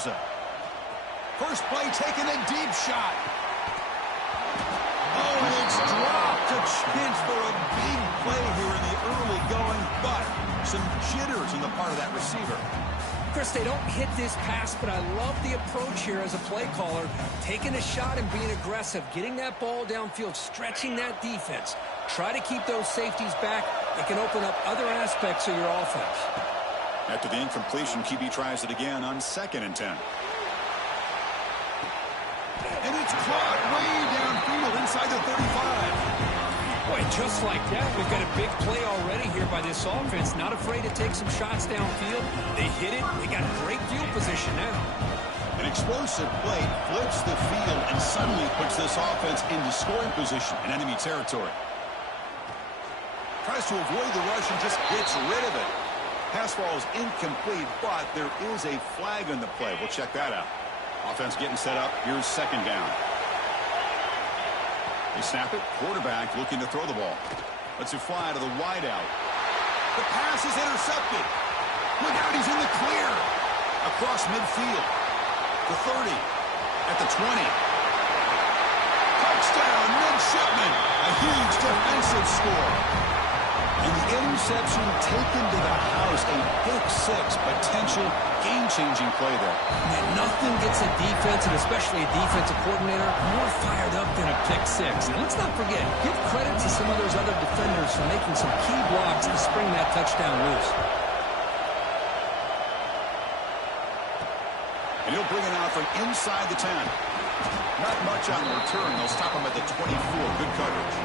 Mendoza. First play taking a deep shot. Oh, it's dropped. A chance for a big play here in the early going, but some jitters on the part of that receiver. Chris, they don't hit this pass, but I love the approach here as a play caller. Taking a shot and being aggressive, getting that ball downfield, stretching that defense. Try to keep those safeties back. It can open up other aspects of your offense. After the incompletion, QB tries it again on 2nd and 10. And it's caught way downfield inside the 35. Boy, just like that, we've got a big play already here by this offense. Not afraid to take some shots downfield. They hit it. They got great field position now. An explosive play flips the field and suddenly puts this offense into scoring position in enemy territory. Tries to avoid the rush and just gets rid of it. Pass ball is incomplete, but there is a flag on the play. We'll check that out. Offense getting set up. Here's 2nd down. They snap it. Quarterback looking to throw the ball. Lets it fly to the wideout. The pass is intercepted. Look out, he's in the clear. Across midfield. The 30. At the 20. Touchdown, midshipman. A huge defensive score. And the interception taken to the house. A pick 6 potential game-changing play there. Man, nothing gets a defense, and especially a defensive coordinator, more fired up than a pick 6. And let's not forget, give credit to some of those other defenders for making some key blocks to spring that touchdown loose. And he'll bring it out from inside the 10. Not much on the return. They'll stop him at the 24. Good coverage.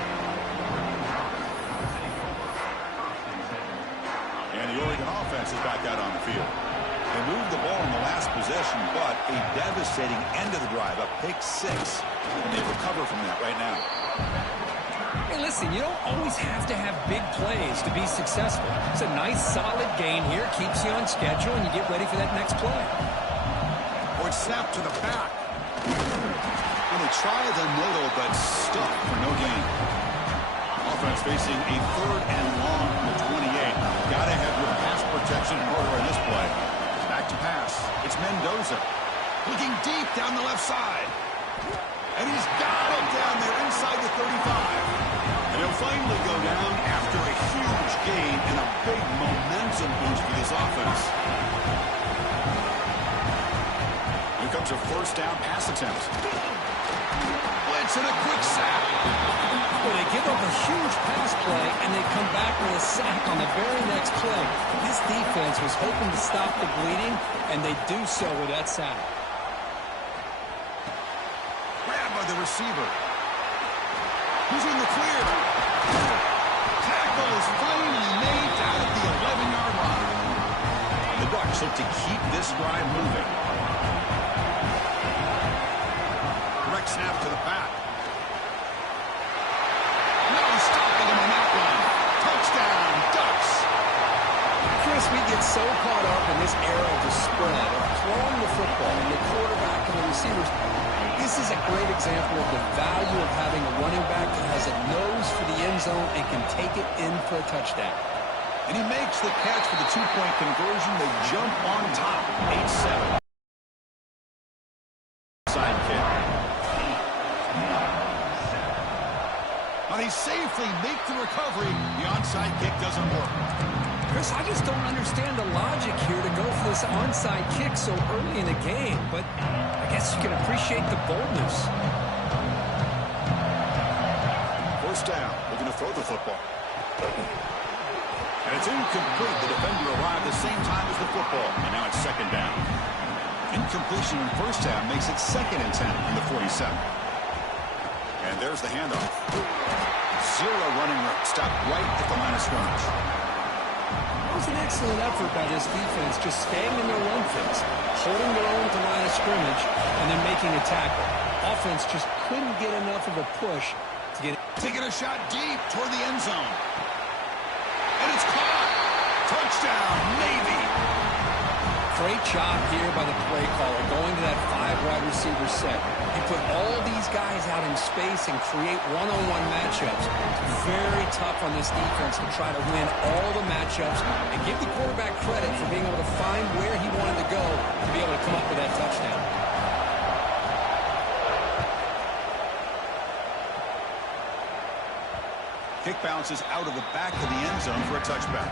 And the Oregon offense is back out on the field. They moved the ball in the last possession, but a devastating end of the drive, a pick 6. And they recover from that right now. Hey, listen, you don't always have to have big plays to be successful. It's a nice, solid gain here. Keeps you on schedule, and you get ready for that next play. Or snap to the back. And they try the middle, but stuck for no gain. Offense facing a 3rd and long from the 28. Got to have your pass protection in order in this play. Back to pass. It's Mendoza. Looking deep down the left side. And he's got it down there inside the 35. And he'll finally go down after a huge gain and a big momentum boost for this offense. Here comes a 1st down pass attempt. Blitz and a quick sack. Well, they give up a huge pass play, and they come back with a sack on the very next play. This defense was hoping to stop the bleeding, and they do so with that sack. Grabbed by the receiver. Who's in the clear? Tackle is finally made down at the 11-yard line. And the Ducks look to keep this drive moving. Direct snap to the back. We get so caught up in this era of the spread, of throwing the football, and the quarterback and the receivers. This is a great example of the value of having a running back that has a nose for the end zone and can take it in for a touchdown. And he makes the catch for the 2-point conversion. They jump on top, 8-7. Side kick. Now they safely make the recovery. The onside kick doesn't work. Chris, I just don't understand the logic here to go for this onside kick so early in the game, but I guess you can appreciate the boldness. 1st down, looking to throw the football. And it's incomplete. The defender arrived the same time as the football, and now it's 2nd down. Incompletion in 1st down makes it 2nd and 10 in the 47. And there's the handoff. 0 running room, stopped right at the line of scrimmage. It was an excellent effort by this defense, just staying in their run fence, holding their own at the line of scrimmage, and then making a tackle. Offense just couldn't get enough of a push to get it. Taking a shot deep toward the end zone. And it's caught. Touchdown, Navy. Great job here by the play caller going to that 5 wide receiver set. He put all these guys out in space and create one-on-one matchups. Very tough on this defense to try to win all the matchups and give the quarterback credit for being able to find where he wanted to go to be able to come up with that touchdown. Kick bounces out of the back of the end zone for a touchback.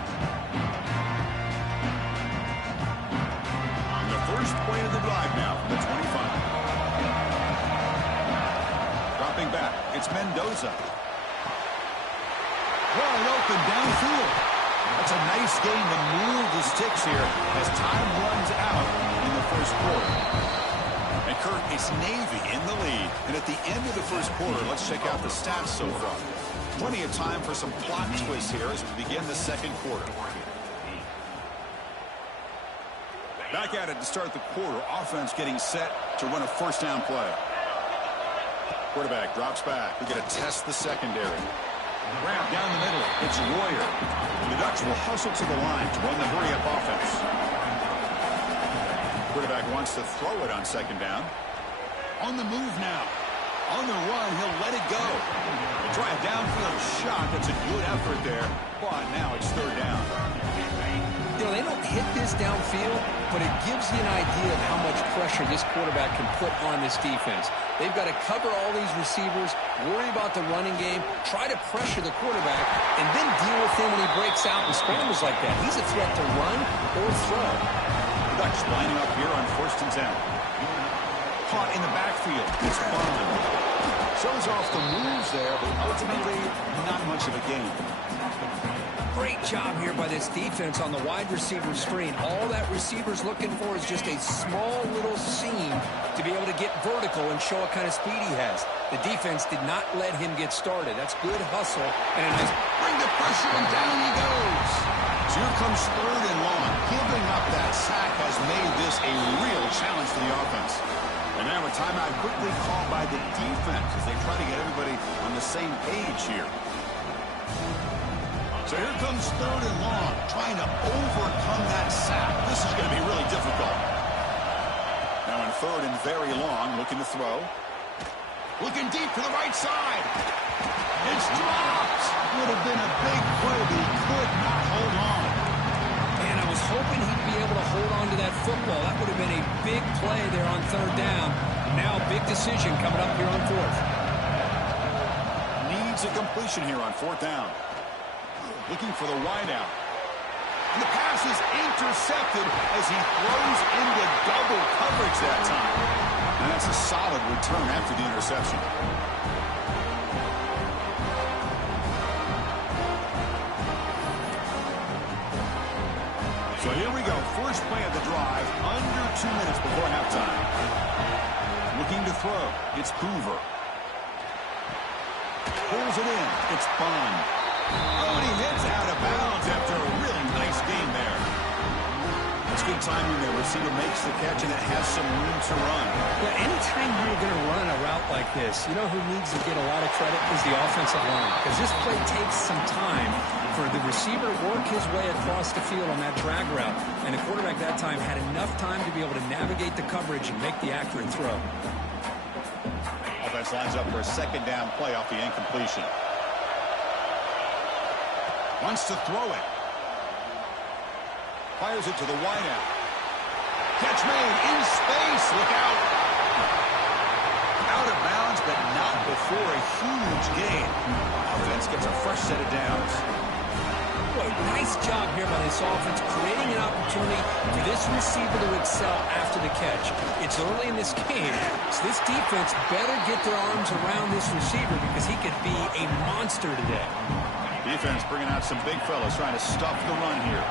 On the first play of the drive now from the 25. Dropping back, it's Mendoza. Wide open downfield. That's a nice gain to move the sticks here as time runs out in the first quarter. And Kirk, it's Navy in the lead. And at the end of the first quarter, let's check out the stats so far. Plenty of time for some plot twists here as we begin the second quarter. Back at it to start the quarter. Offense getting set to run a first down play. Quarterback drops back. We get to test the secondary. Grab down the middle. It's Royer. The Ducks will hustle to the line to run the hurry-up offense. Quarterback wants to throw it on second down. On the move now. On the run, he'll let it go. He'll try a downfield shot. That's a good effort there. But now it's third down. You know, they don't hit this downfield, but it gives you an idea of how much pressure this quarterback can put on this defense. They've got to cover all these receivers, worry about the running game, try to pressure the quarterback, and then deal with him when he breaks out and scrambles like that. He's a threat to run or throw. The Ducks lining up here on 1st and 10. Caught in the backfield. It's Bond. Shows off the moves there, but ultimately not much of a gain. Great job here by this defense on the wide receiver screen. All that receiver's looking for is just a small little seam to be able to get vertical and show what kind of speed he has. The defense did not let him get started. That's good hustle and a nice bring the pressure, and down he goes. So here comes 3rd and long. Giving up that sack has made this a real challenge for the offense. And now a timeout quickly called by the defense as they try to get everybody on the same page here. So here comes 3rd and long, trying to overcome that sack. This is going to be really difficult. Now in 3rd and very long, looking to throw. Looking deep to the right side. It's dropped. Would have been a big play, but he could not hold on. And I was hoping he'd be able to hold on to that football. That would have been a big play there on 3rd down. Now big decision coming up here on 4th. Needs a completion here on 4th down. Looking for the wideout. And the pass is intercepted as he throws into double coverage that time. And that's a solid return after the interception. So here we go. First play of the drive. Under 2 minutes before halftime. Looking to throw. It's Hoover. Pulls it in. It's Bond. Oh, and he hits out of bounds after a really nice game there. That's good timing there. Receiver makes the catch, and it has some room to run. But anytime you're going to run a route like this, you know who needs to get a lot of credit is the offensive line. Because this play takes some time for the receiver to work his way across the field on that drag route. And the quarterback that time had enough time to be able to navigate the coverage and make the accurate throw. Offense lines up for a second down play off the incompletion. Wants to throw it. Fires it to the wideout. Catch made in space. Look out. Out of bounds, but not before a huge gain. Offense gets a fresh set of downs. Boy, nice job here by this offense, creating an opportunity for this receiver to excel after the catch. It's early in this game, so this defense better get their arms around this receiver because he could be a monster today. Defense bringing out some big fellas trying to stop the run here.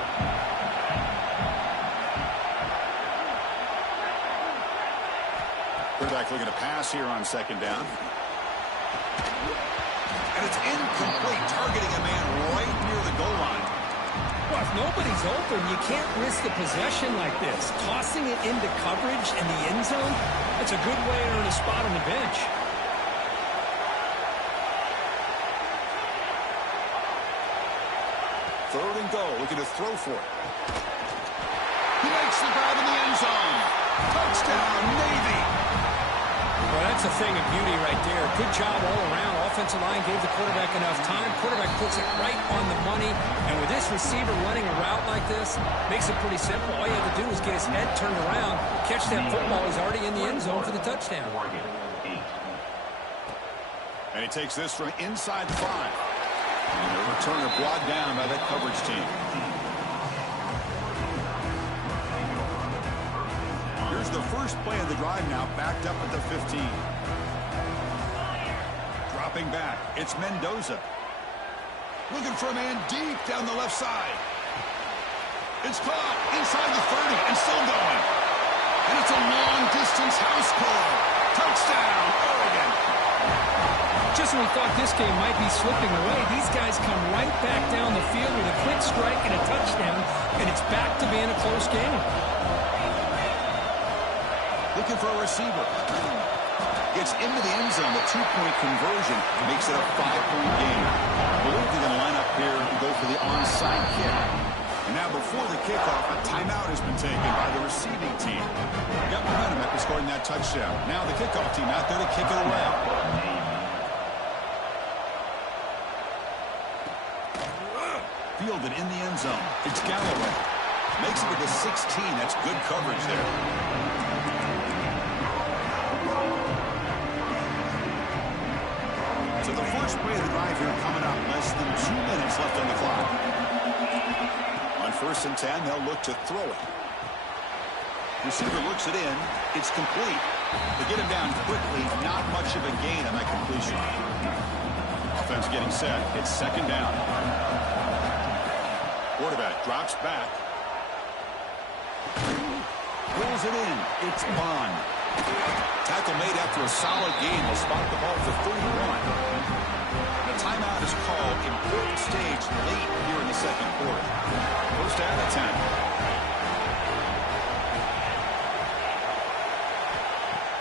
Quarterback looking to pass here on second down. And it's incomplete, targeting a man right near the goal line. Well, if nobody's open, you can't risk a possession like this. Tossing it into coverage in the end zone, that's a good way to earn a spot on the bench. 3rd and goal, looking to throw for it. He makes the grab in the end zone. Touchdown, Navy. Well, that's a thing of beauty right there. Good job all around. Offensive line gave the quarterback enough time. Quarterback puts it right on the money. And with this receiver running a route like this, makes it pretty simple. All you have to do is get his head turned around, catch that football. He's already in the end zone for the touchdown. And he takes this from inside the 5. And the returner brought down by that coverage team. Here's the first play of the drive now, backed up at the 15. Dropping back, it's Mendoza. Looking for a man deep down the left side. It's caught inside the 30 and still going. And it's a long-distance house call. Touchdown, Oregon. Just when we thought this game might be slipping away, these guys come right back down the field with a quick strike and a touchdown, and it's back to being a close game. Looking for a receiver. Gets into the end zone. The two-point conversion makes it a 5-point game. I believe they're going to line up here and go for the onside kick. And now before the kickoff, a timeout has been taken by the receiving team. Got momentum after scoring that touchdown. Now the kickoff team out there to kick it away. Fielded in the end zone. It's Galloway. Makes it to the 16. That's good coverage there. So the first play of the drive here coming up. Less than 2 minutes left on the clock. On 1st and 10, they'll look to throw it. Receiver looks it in. It's complete. They get him down quickly. Not much of a gain on that completion. Offense getting set. It's 2nd down. Quarterback drops back. Pulls it in. It's Bond. Tackle made after a solid gain. Will spot the ball for 31. The timeout is called. Important stage late here in the 2nd quarter. 1st down and 10.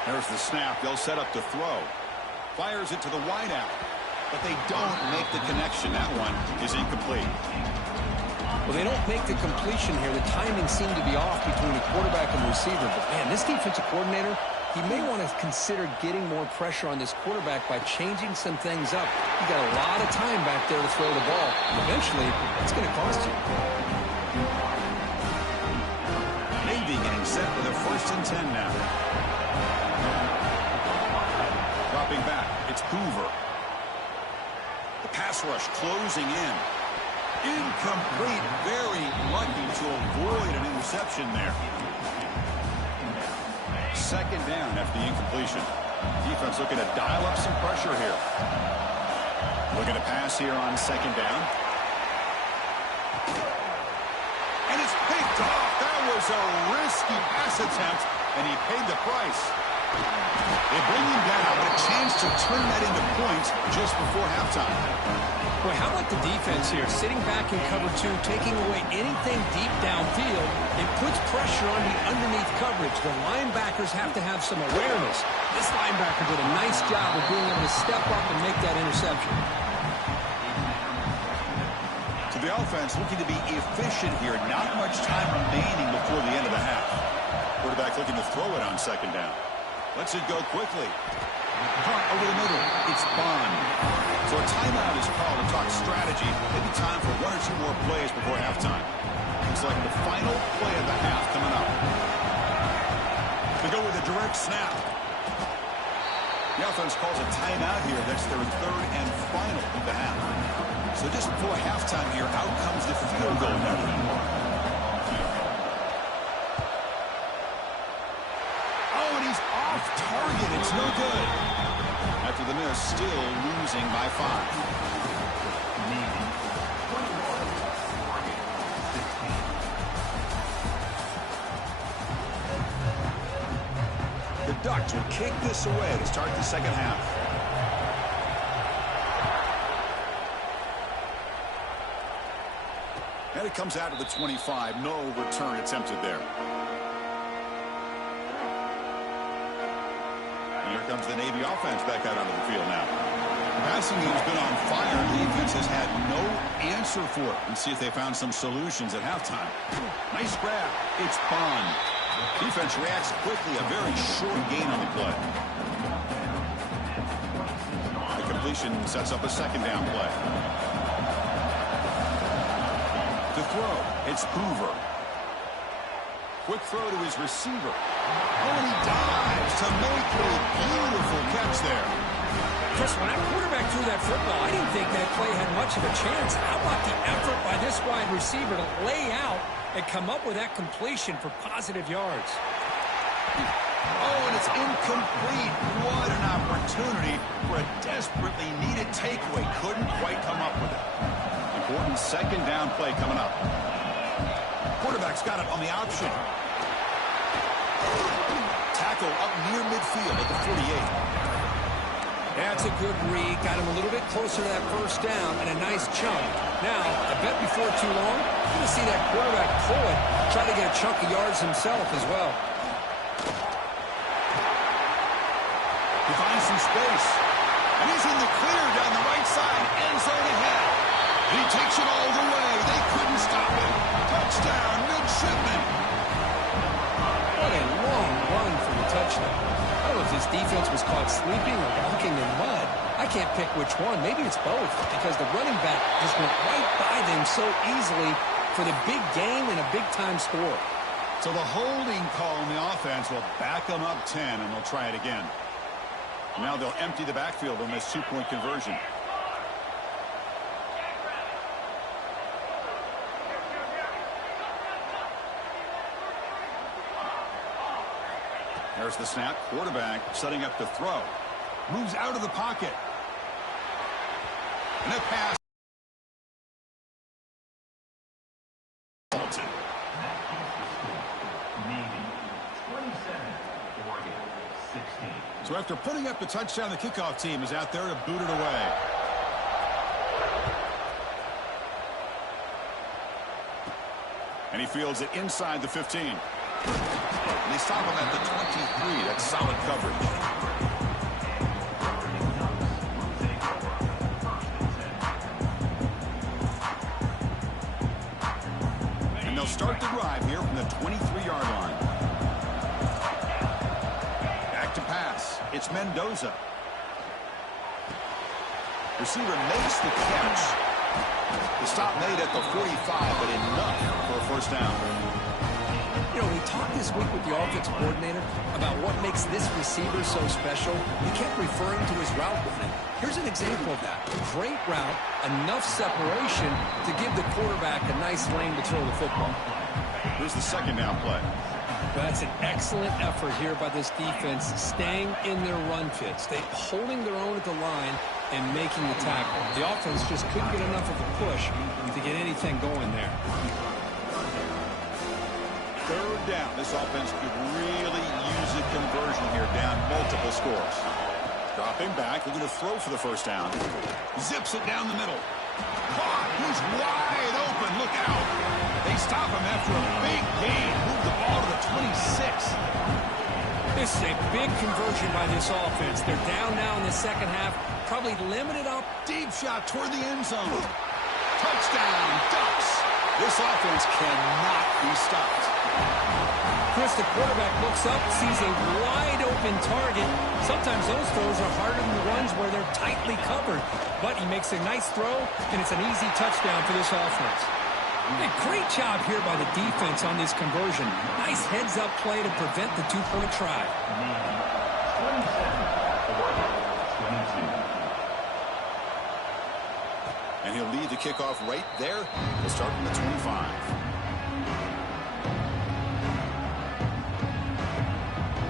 There's the snap. They'll set up to throw. Fires it to the wideout. But they don't make the connection. That one is incomplete. Well, they don't make the completion here. The timing seemed to be off between the quarterback and the receiver. But, man, this defensive coordinator, he may want to consider getting more pressure on this quarterback by changing some things up. He got a lot of time back there to throw the ball. Eventually, it's going to cost you. Navy getting set for the 1st and 10 now. Dropping back, it's Hoover. The pass rush closing in. Incomplete. Very lucky to avoid an interception there. 2nd down after the incompletion. Defense looking to dial up some pressure here. Looking to pass here on 2nd down. And it's picked off. That was a risky pass attempt, and he paid the price. They bring him down, but a chance to turn that into points just before halftime. Boy, how about the defense here? Sitting back in cover 2, taking away anything deep downfield. It puts pressure on the underneath coverage. The linebackers have to have some awareness. This linebacker did a nice job of being able to step up and make that interception. So the offense looking to be efficient here. Not much time remaining before the end of the half. Quarterback looking to throw it on 2nd down. Lets it go quickly. Caught over the middle. It's Bond. So a timeout is called to talk strategy. Maybe time for 1 or 2 more plays before halftime. Looks like the final play of the half coming up. To go with a direct snap. The offense calls a timeout here. That's their 3rd and final of the half. So just before halftime here, out comes the field goal number. Oh, and he's off target. It's no good. After the miss, still losing by 5. The Ducks will kick this away to start the 2nd half. And it comes out of the 25. No return attempted there. Here comes the Navy offense back out onto the field now. Passing game's been on fire. Defense has had no answer for it. Let's see if they found some solutions at halftime. Nice grab. It's Bond. Defense reacts quickly. A very short gain on the play. The completion sets up a second down play. To throw, it's Hoover. Quick throw to his receiver. Oh, and he dives to make a beautiful catch there. Chris, when that quarterback threw that football, I didn't think that play had much of a chance. How about the effort by this wide receiver to lay out and come up with that completion for positive yards? Oh, and it's incomplete. What an opportunity for a desperately needed takeaway. Couldn't quite come up with it. Important second down play coming up. Quarterback's got it on the option. Tackle up near midfield at the 48. That's a good read. Got him a little bit closer to that first down and a nice chunk. Now, I bet before too long, you're going to see that quarterback pull it, try to get a chunk of yards himself as well. He finds some space. And he's in the clear down the right side. End zone ahead. And he takes it all the way. They couldn't stop him. Touchdown, midshipman. What a long run for the touchdown. I don't know if this defense was caught sleeping or walking in mud. I can't pick which one. Maybe it's both because the running back just went right by them so easily for the big game and a big-time score. So the holding call on the offense will back them up 10, and they'll try it again. Now they'll empty the backfield on this two-point conversion. There's the snap. Quarterback setting up to throw. Moves out of the pocket. And a pass. So after putting up the touchdown, the kickoff team is out there to boot it away. And he fields it inside the 15. And they stop him at the 23. That's solid coverage. And they'll start the drive here from the 23-yard line. Back to pass. It's Mendoza. Receiver makes the catch. The stop made at the 45, but enough for a first down. You know, we talked this week with the offensive coordinator about what makes this receiver so special. He kept referring to his route running. Here's an example of that. Great route, enough separation to give the quarterback a nice lane to throw the football. Here's the second down play. That's an excellent effort here by this defense, staying in their run fit, holding their own at the line and making the tackle. The offense just couldn't get enough of a push to get anything going there. Third down. This offense could really use a conversion here, down multiple scores. Dropping back. They're going to throw for the first down. Zips it down the middle. Caught. He's wide open. Look out. They stop him after a big gain. Move the ball to the 26. This is a big conversion by this offense. They're down now in the second half. Probably limited up. Deep shot toward the end zone. Touchdown, Ducks. This offense cannot be stopped. Chris, the quarterback looks up, sees a wide-open target. Sometimes those throws are harder than the ones where they're tightly covered. But he makes a nice throw, and it's an easy touchdown for this offense. A great job here by the defense on this conversion. Nice heads-up play to prevent the two-point try. And he'll lead the kickoff right there. He'll start from the 25.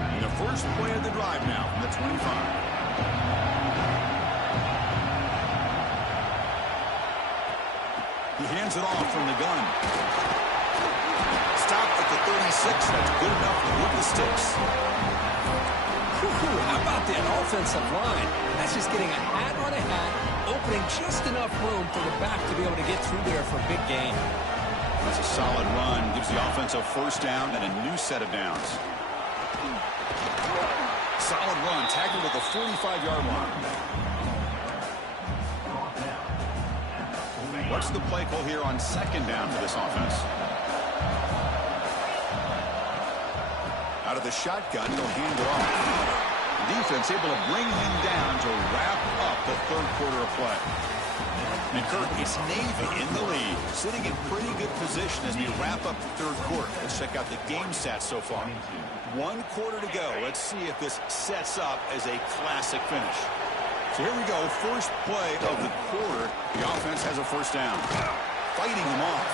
And the first play of the drive now from the 25. He hands it off from the gun. Stopped at the 36. That's good enough to move the sticks. How about that offensive line? That's just getting a hat on a hat, opening just enough room for the back to be able to get through there for a big gain. That's a solid run. Gives the offense a first down and a new set of downs. Solid run. Tackled at the 45-yard line. What's the play call here on second down for this offense? Out of the shotgun, he'll hand it off. Defense able to bring him down to wrap up the third quarter of play. And Kirk, it's Navy in the lead, sitting in pretty good position as we wrap up the third quarter. Let's check out the game stats so far. 1 quarter to go. Let's see if this sets up as a classic finish. So here we go. First play of the quarter. The offense has a first down. Fighting them off.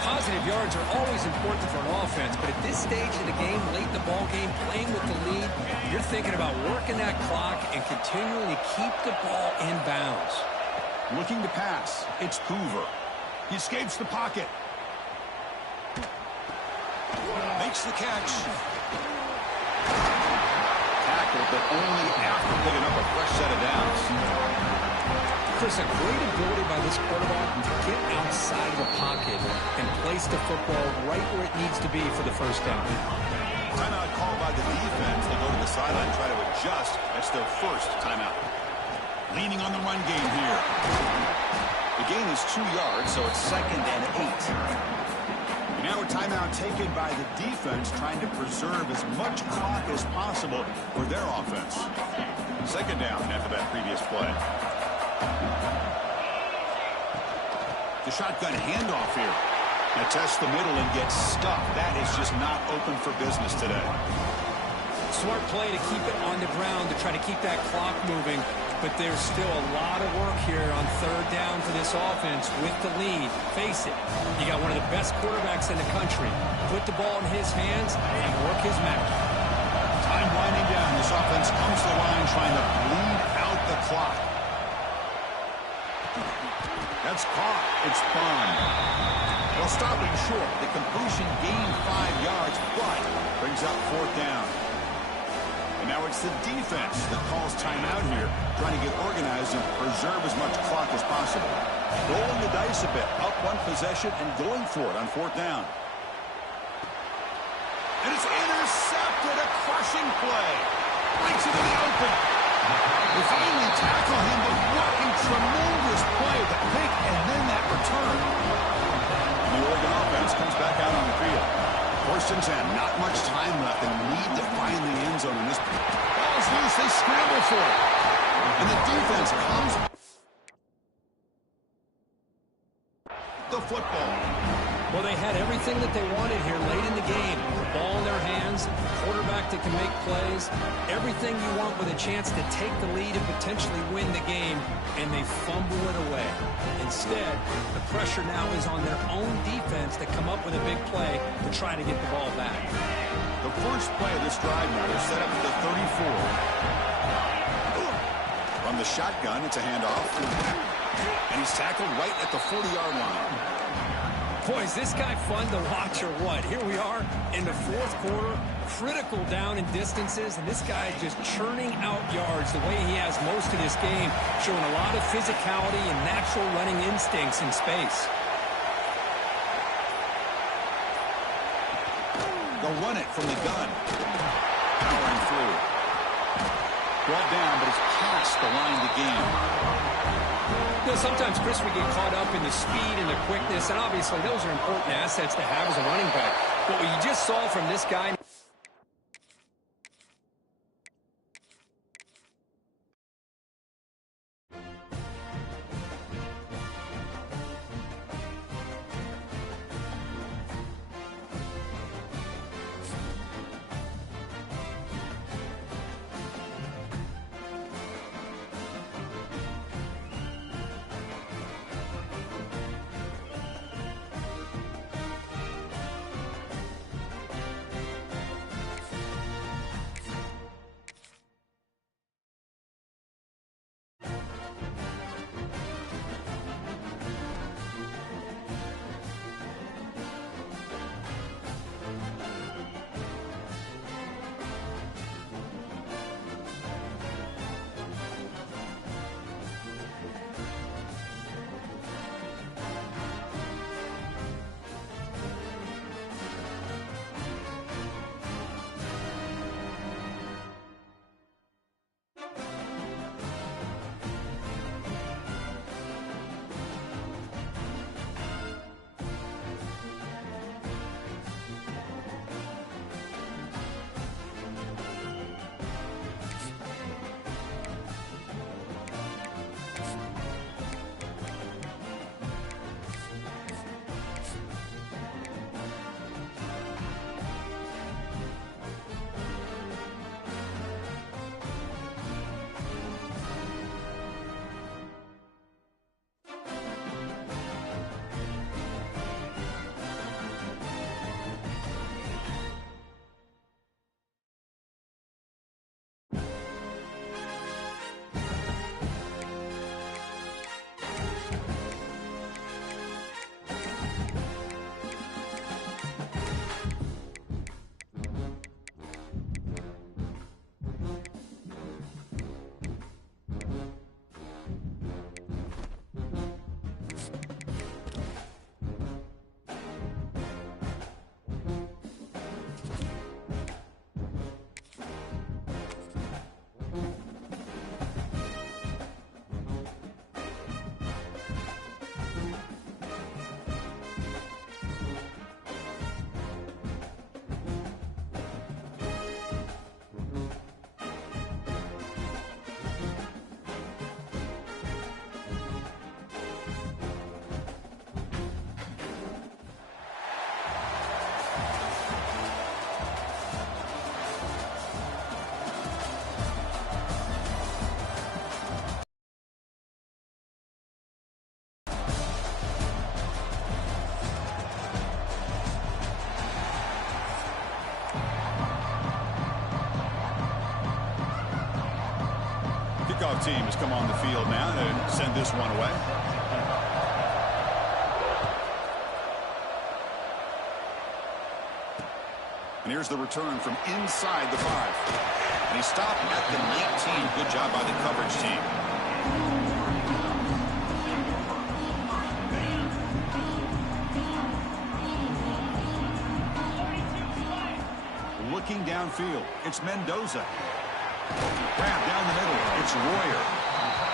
Positive yards are always important for an offense, but at this stage of the game, late in the ball game, playing with the lead, you're thinking about working that clock and continuing to keep the ball in bounds. Looking to pass. It's Hoover. He escapes the pocket. Makes the catch. Tackled, but only after picking up a fresh set of downs. Chris, a great ability by this quarterback to get outside of the pocket and place the football right where it needs to be for the first down. Timeout called by the defense. They go to the sideline and try to adjust. That's their first timeout. Leaning on the run game here. The gain is 2 yards, so it's 2nd and 8. And now a timeout taken by the defense, trying to preserve as much clock as possible for their offense. 2nd down after that previous play. The shotgun handoff here. Now test the middle and get stuck. That is just not open for business today. Smart play to keep it on the ground to try to keep that clock moving. But there's still a lot of work here on 3rd down for this offense with the lead. Face it, you got one of the best quarterbacks in the country. Put the ball in his hands and work his magic. Time winding down. This offense comes to the line trying to bleed out the clock. That's caught. It's Bond. Well, stopping short. The completion gained 5 yards, but brings up 4th down. And now it's the defense that calls timeout here, trying to get organized and preserve as much clock as possible. Rolling the dice a bit, up 1 possession and going for it on 4th down. And it's intercepted, a crushing play. Breaks it in the open. They finally tackle him, but what a tremendous play. The pick and then that return. And the Oregon offense comes back out on the field. First and 10, not much time left. They need to find the end zone in this. Ball's loose, they scramble for it. And the defense comes. The football. Well, they had everything that they wanted here late in the game. The ball in their hands, quarterback that can make plays, everything you want with a chance to take the lead and potentially win the game, and they fumble it away. Instead, the pressure now is on their own defense to come up with a big play to try to get the ball back. The first play of this drive now, they're set up at the 34. From the shotgun, it's a handoff. And he's tackled right at the 40-yard line. Boy, is this guy fun to watch or what? Here we are in the 4th quarter, critical down in distances, and this guy just churning out yards the way he has most of this game, showing a lot of physicality and natural running instincts in space. They'll run it from the gun. Powering through. Brought down, but it's past the line to gain. You know, sometimes, Chris, we get caught up in the speed and the quickness, and obviously those are important assets to have as a running back. But what you just saw from this guy... team has come on the field now to send this one away. And here's the return from inside the 5. And he stopped at the 19. Good job by the coverage team. Looking downfield, it's Mendoza. Grab down the middle, it's Royer.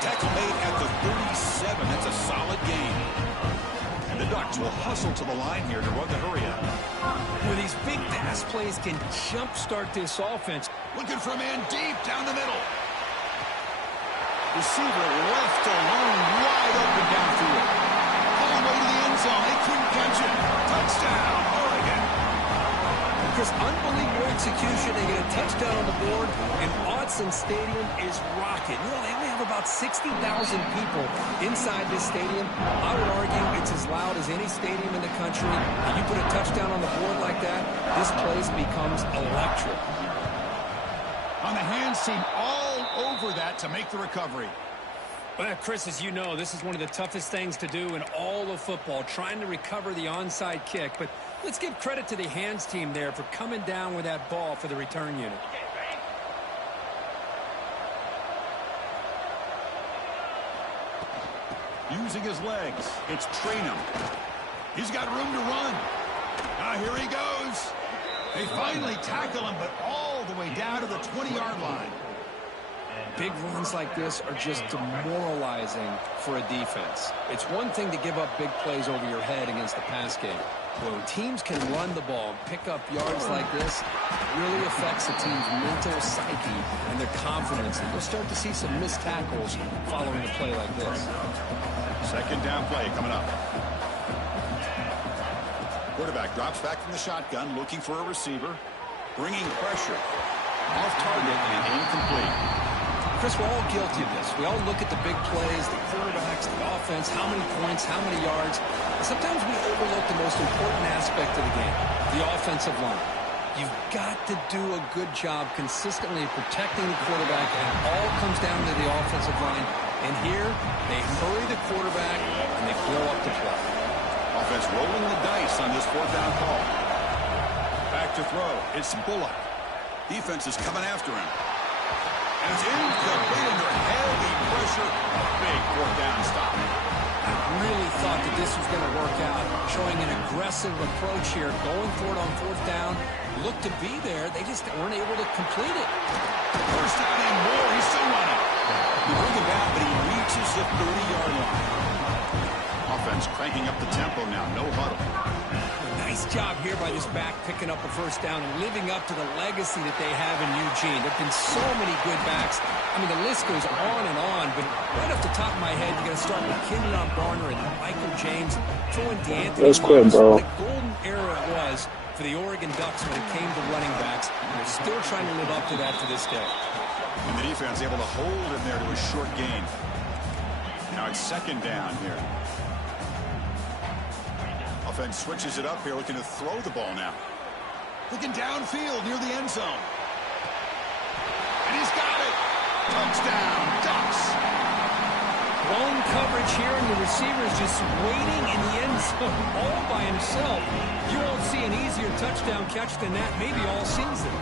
Tackle made at the 37. That's a solid gain. And the Ducks will hustle to the line here to run the hurry up. Well, these big pass plays can jumpstart this offense. Looking for a man deep down the middle. Receiver left alone, wide open downfield. All the way to the end zone. They couldn't catch it. Touchdown, Oregon. Chris, unbelievable execution. They get a touchdown on the board, and Autzen Stadium is rocking. You know, they only have about 60,000 people inside this stadium. I would argue it's as loud as any stadium in the country. And you put a touchdown on the board like that, this place becomes electric. On the hands team, all over that to make the recovery. Well, Chris, as you know, this is one of the toughest things to do in all of football, trying to recover the onside kick. But let's give credit to the hands team there for coming down with that ball for the return unit. Using his legs, it's Tourney. He's got room to run. Here he goes. They finally tackle him, but all the way down to the 20-yard line. Big runs like this are just demoralizing for a defense. It's one thing to give up big plays over your head against the pass game. When teams can run the ball and pick up yards like this, it really affects the team's mental psyche and their confidence. And you'll start to see some missed tackles following a play like this. Second down play coming up. Quarterback drops back from the shotgun, looking for a receiver. Bringing pressure. Off target and incomplete. Chris, we're all guilty of this. We all look at the big plays, the quarterbacks, the offense, how many points, how many yards. And sometimes we overlook the most important aspect of the game, the offensive line. You've got to do a good job consistently protecting the quarterback, and it all comes down to the offensive line. And here, they hurry the quarterback, and they blow up the play. Offense rolling the dice on this fourth down call. Back to throw. It's Bullock. Defense is coming after him. And it's incomplete under heavy pressure. A big fourth down stop. I really thought that this was going to work out, showing an aggressive approach here, going for it on fourth down. Looked to be there. They just weren't able to complete it. First down and more. He's still running. He bring him down, but he reaches the 30-yard line. Offense cranking up the tempo now. No huddle. Nice job here by this back picking up a first down and living up to the legacy that they have in Eugene. There have been so many good backs. I mean, the list goes on, but right off the top of my head, you're going to start with Kenyon Barner and Michael James, throwing D'Anthony. That's quick, bro. What a golden era it was for the Oregon Ducks when it came to running backs. They're still trying to live up to that to this day. And the defense able to hold him there to a short gain. Now it's second down here. Offense switches it up here, looking to throw the ball now. Looking downfield near the end zone. And he's got it. Touchdown, Ducks. Blown coverage here, and the receiver is just waiting in the end zone all by himself. You won't see an easier touchdown catch than that maybe all season.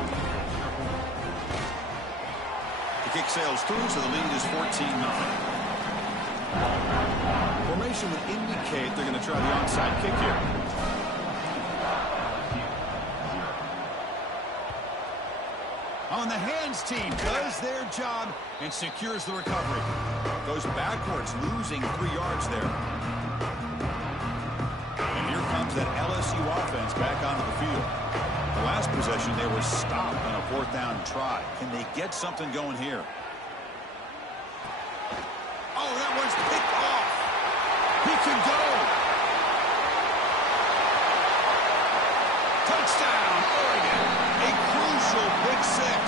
The kick sails through, so the lead is 14-9. Formation would indicate they're going to try the onside kick here. On the hands team does their job and secures the recovery. Goes backwards, losing 3 yards there. And here comes that LSU offense back onto the field. The last possession, they were stopped on a fourth down try. Can they get something going here? Oh, that one's picked off. He can go. Touchdown, Oregon. A crucial pick six.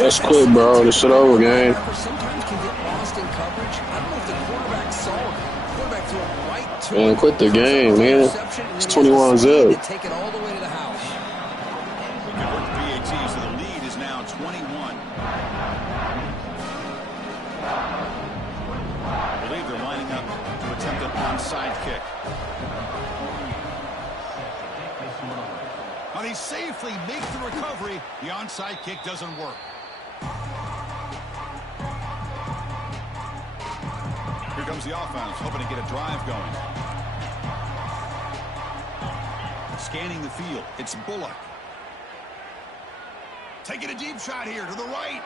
That's quick, bro. This shit over, gang. Sometimes can get lost in coverage. I don't know if the quarterback saw it. Quarterback threw it right to Man, quit the game, man. It's 21-0. Take it all the way to the house. Convert the PAT, so the lead is now 21. kick. Now they safely make the recovery. The onside kick doesn't work. Here comes the offense, hoping to get a drive going. Scanning the field, it's Bullock. Taking a deep shot here to the right.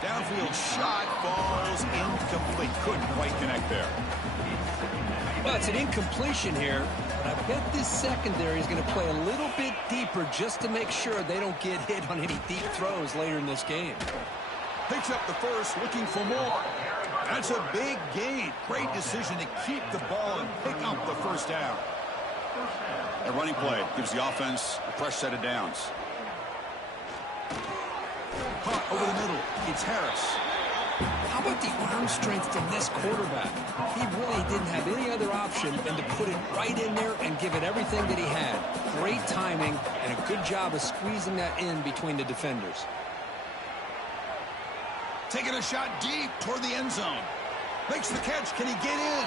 Downfield shot falls incomplete. Couldn't quite connect there. Well, it's an incompletion here, but I bet this secondary is going to play a little bit deeper just to make sure they don't get hit on any deep throws later in this game. Picks up the first, looking for more. That's a big gain. Great decision to keep the ball and pick up the first down. A running play gives the offense a fresh set of downs. Caught over the middle. It's Harris. How about the arm strength from this quarterback? He really didn't have any other option than to put it right in there and give it everything that he had. Great timing and a good job of squeezing that in between the defenders. Taking a shot deep toward the end zone. Makes the catch. Can he get in?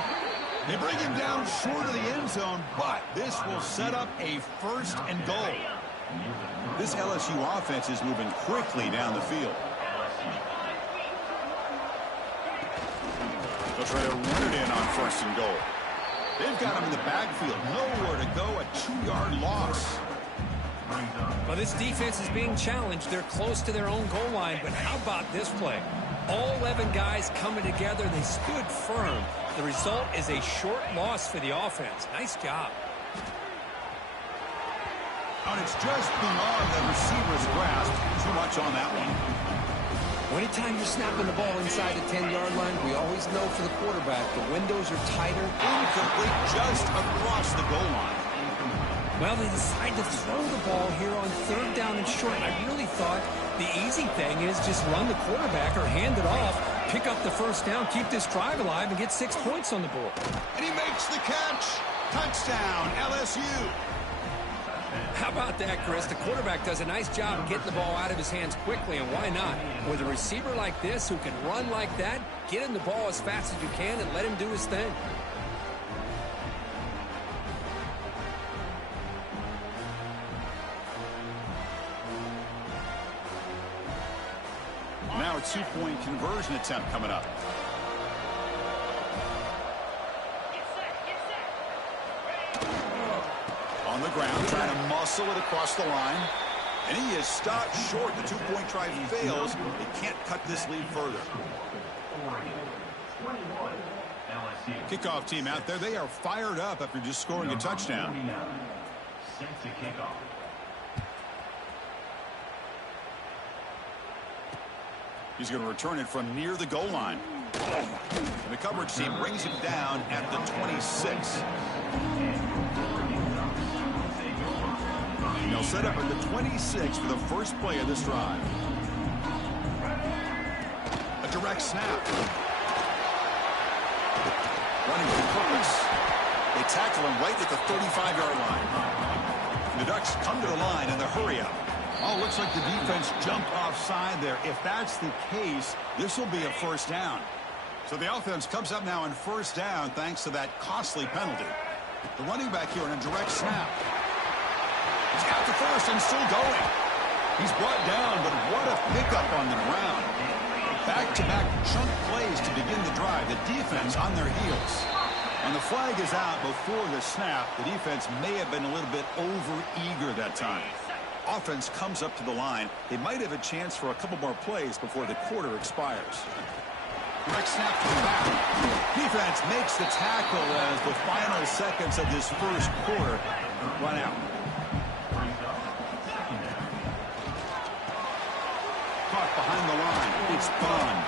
They bring him down short of the end zone, but this will set up a first and goal. This LSU offense is moving quickly down the field. They'll try to run it in on first and goal. They've got him in the backfield. Nowhere to go. A 2-yard loss. Well, this defense is being challenged. They're close to their own goal line, but how about this play? All 11 guys coming together. They stood firm. The result is a short loss for the offense. Nice job. And it's just beyond the receiver's grasp. Too much on that one. Anytime you're snapping the ball inside the 10-yard line, we always know for the quarterback, the windows are tighter. Incomplete just across the goal line. Well, they decide to throw the ball here on third down and short. I really thought the easy thing is just run the quarterback or hand it off, pick up the first down, keep this drive alive, and get 6 points on the board. And he makes the catch. Touchdown, LSU. How about that, Chris? The quarterback does a nice job of getting the ball out of his hands quickly, and why not? With a receiver like this who can run like that, get him the ball as fast as you can and let him do his thing. Now a 2-point conversion attempt coming up. On the ground, trying to muscle it across the line. And he is stopped short. The 2-point try fails. They can't cut this lead further. Kickoff team out there. They are fired up after just scoring a touchdown. He's going to return it from near the goal line. And the coverage team brings him down at the 26. They'll set up at the 26 for the first play of this drive. A direct snap. Running with purpose. They tackle him right at the 35-yard line. The Ducks come to the line in the hurry up. Oh, looks like the defense jumped offside there. If that's the case, this will be a first down. So the offense comes up now on first down thanks to that costly penalty. The running back here in a direct snap. He's got the first and still going. He's brought down, but what a pickup on the ground. Back-to-back chunk plays to begin the drive. The defense on their heels. And the flag is out before the snap. The defense may have been a little bit over-eager that time. Offense comes up to the line. They might have a chance for a couple more plays before the quarter expires. Direct snap to the back. Defense makes the tackle as the final seconds of this first quarter run out. Caught behind the line. It's Bond.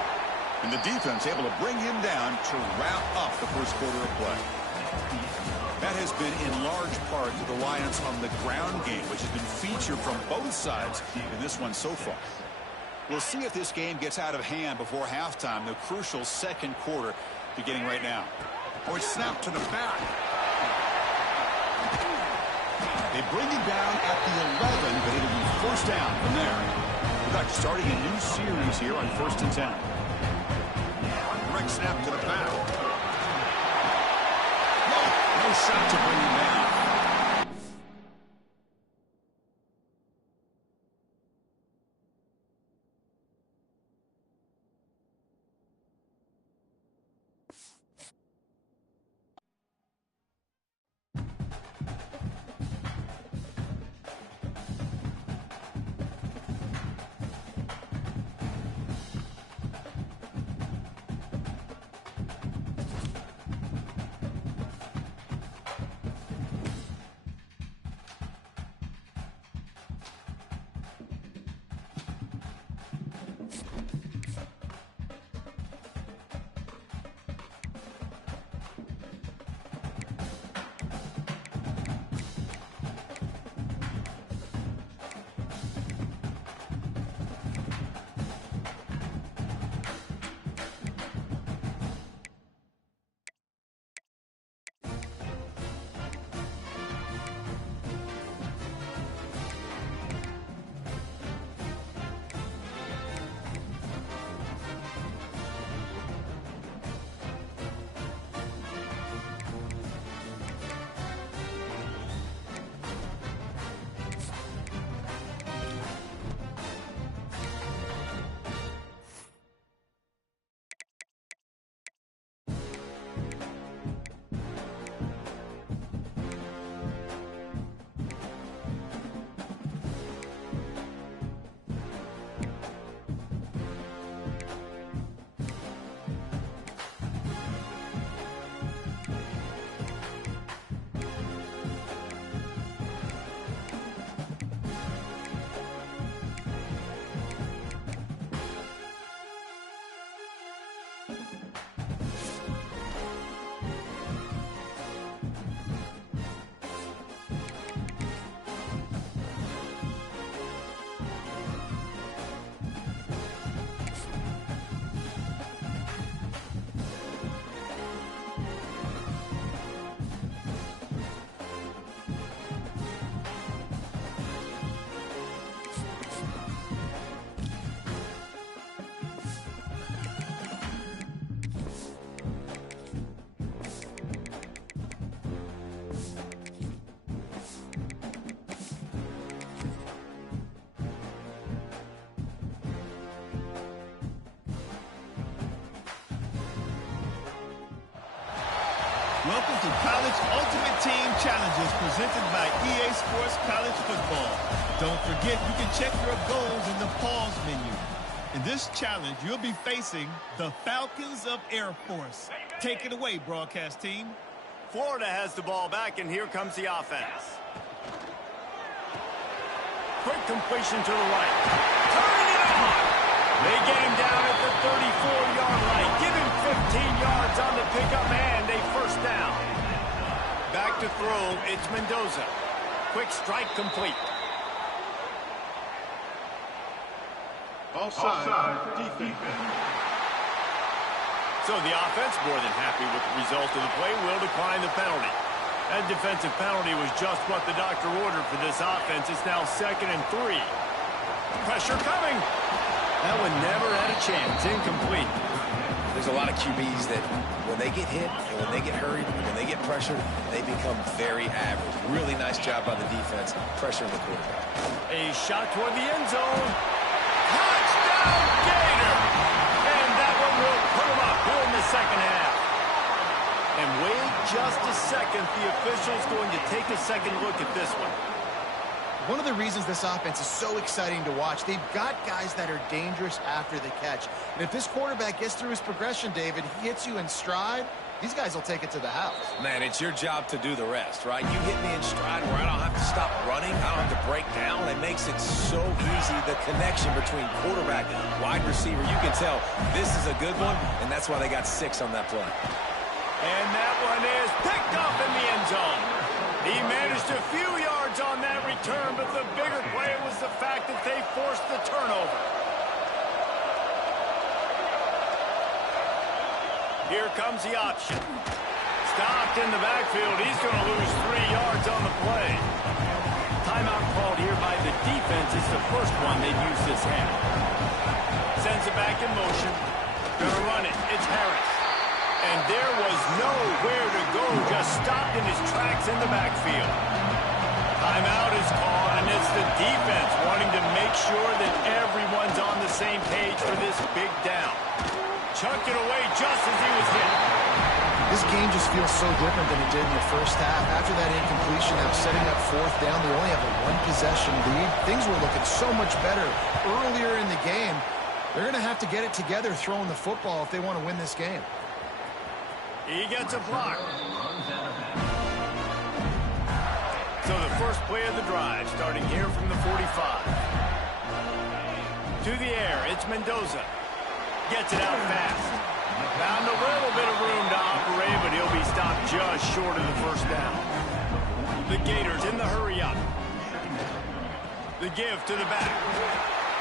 And the defense able to bring him down to wrap up the first quarter of play. That has been in large part to the reliance on the ground game, which has been featured from both sides in this one so far. We'll see if this game gets out of hand before halftime, the crucial second quarter beginning right now. Or it's snapped to the back. They bring him down at the 11, but it'll be first down from there. The Ducks starting a new series here on 1st and 10. Direct snap to the back. Welcome to College Ultimate Team Challenges presented by EA Sports College Football. Don't forget, you can check your goals in the pause menu. In this challenge, you'll be facing the Falcons of Air Force. Take it away, broadcast team. Florida has the ball back, and here comes the offense. Quick completion to the right. Turning it on. They get him down at the 34-yard line. Give him 15 yards on the pickup and a first down. Back to throw, it's Mendoza. Quick strike complete. Offside defense. So the offense, more than happy with the result of the play, will decline the penalty. That defensive penalty was just what the doctor ordered for this offense. It's now 2nd and 3. Pressure coming. That one never had a chance. Incomplete. There's a lot of QBs that when they get hit and when they get hurried and when they get pressured, they become very average. Really nice job by the defense, pressuring the quarterback. A shot toward the end zone. Touchdown, Gator! And that one will put him up here in the second half. And wait just a second. The official's going to take a second look at this one. One of the reasons this offense is so exciting to watch, they've got guys that are dangerous after the catch. And if this quarterback gets through his progression, David, he hits you in stride, these guys will take it to the house. Man, it's your job to do the rest, right? You hit me in stride where I don't have to stop running. I don't have to break down. It makes it so easy, the connection between quarterback and wide receiver. You can tell this is a good one, and that's why they got 6 on that play. And that one is picked up in the end zone. He managed a few yards on that return, but the bigger play was the fact that they forced the turnover. Here comes the option. Stopped in the backfield. He's going to lose 3 yards on the play. Timeout called here by the defense. It's the first one they've used this half. Sends it back in motion. Going to run it. It's Harris. And there was nowhere to go. Just stopped in his tracks in the backfield. Timeout is called, and it's the defense wanting to make sure that everyone's on the same page for this big down. Chucked it away just as he was hit. This game just feels so different than it did in the first half. After that incompletion, now setting up 4th down, they only have a 1-possession lead. Things were looking so much better earlier in the game. They're going to have to get it together throwing the football if they want to win this game. He gets a block. So the first play of the drive, starting here from the 45. To the air, it's Mendoza. Gets it out fast. Found a little bit of room to operate, but he'll be stopped just short of the first down. The Gators in the hurry up. The give to the back.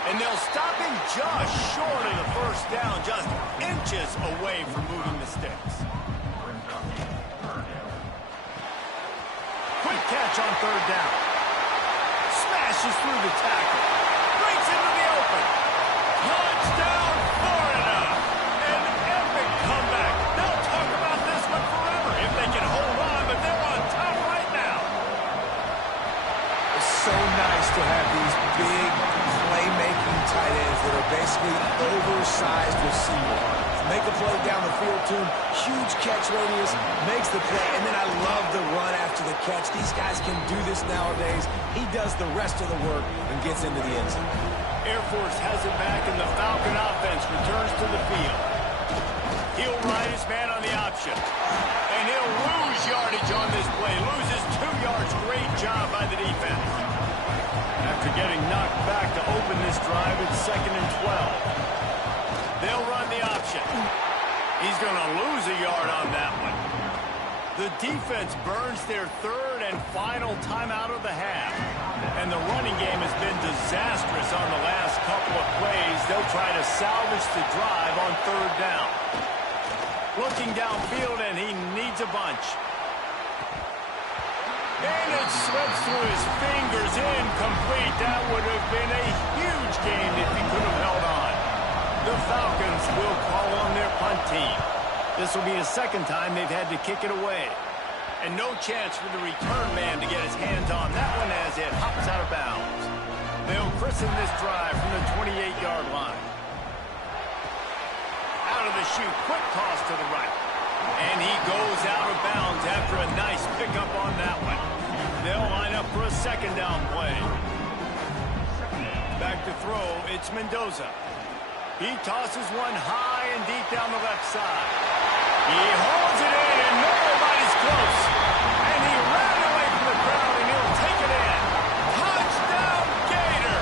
And they'll stop him just short of the first down, just inches away from moving the sticks. Quick catch on 3rd down. Smashes through the tackle. Breaks into the open. Touchdown, Florida! An epic comeback. They'll talk about this one forever if they can hold on, but they're on top right now. It's so nice to have these big playmaking tight ends that are basically oversized receivers. Make a play down the field to him, huge catch radius, makes the play, and then I love the run after the catch. These guys can do this nowadays. He does the rest of the work and gets into the end zone. Air Force has it back, and the Falcon offense returns to the field. He'll ride his man on the option, and he'll lose yardage on this play. Loses 2 yards. Great job by the defense. After getting knocked back to open this drive, it's 2nd and 12. They'll run the option. He's going to lose a yard on that one. The defense burns their 3rd and final timeout of the half. And the running game has been disastrous on the last couple of plays. They'll try to salvage the drive on 3rd down. Looking downfield, and he needs a bunch. And it slips through his fingers, incomplete. That would have been a huge game if he could have held on. The Falcons will call on their punt team. This will be the 2nd time they've had to kick it away. And no chance for the return man to get his hands on that one as it hops out of bounds. They'll christen this drive from the 28-yard line. Out of the chute, quick toss to the right. And he goes out of bounds after a nice pickup on that one. They'll line up for a second down play. Back to throw, it's Mendoza. He tosses one high and deep down the left side. He holds it in, and nobody's close. And he ran away from the crowd, and he'll take it in. Touchdown, Gator!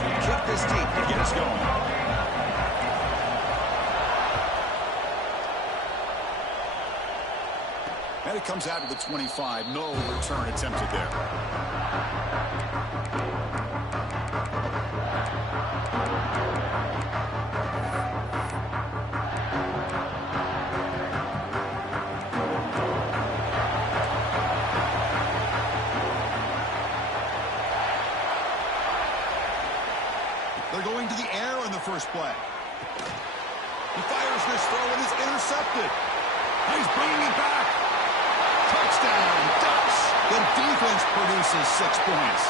Watch me kick this deep to get us going. And it comes out to the 25. No return attempted there. They're going to the air in the first play. He fires this throw and it's intercepted. He's bringing it back. Touchdown, Ducks. The defense produces 6 points.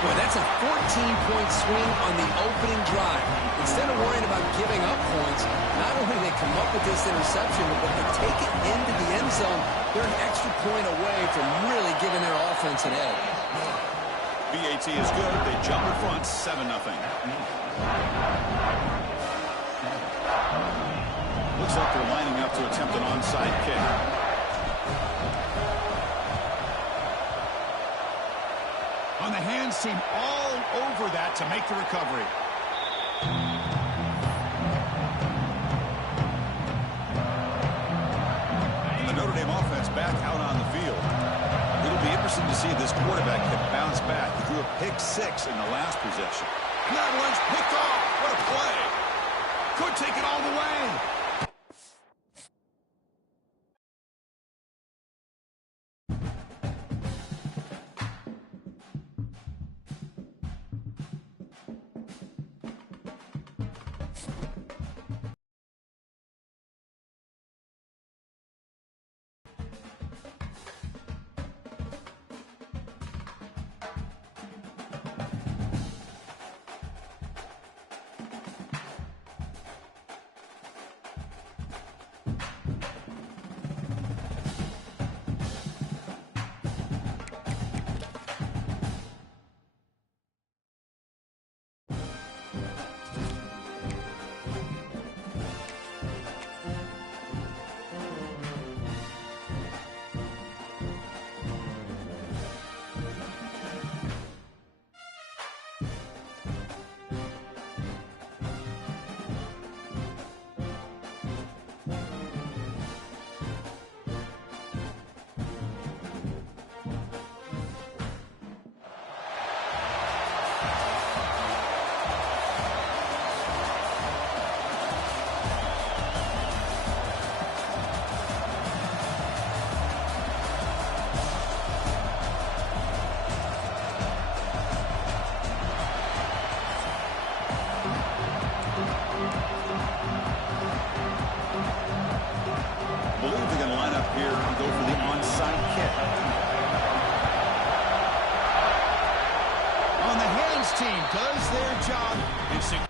Boy, that's a 14-point swing on the opening drive. Instead of worrying about giving up points, not only do they come up with this interception, but they take it into the end zone. They're an extra point away from really giving their offense an edge. BAT is good. They jump in front, 7-0. Looks like they're lining up to attempt an onside kick. On the hands team, all over that to make the recovery. And the Notre Dame offense back out on the field. It'll be interesting to see if this quarterback can bounce back. He threw a pick 6 in the last possession. And that one's picked off. What a play. Could take it all the way. Team does their job and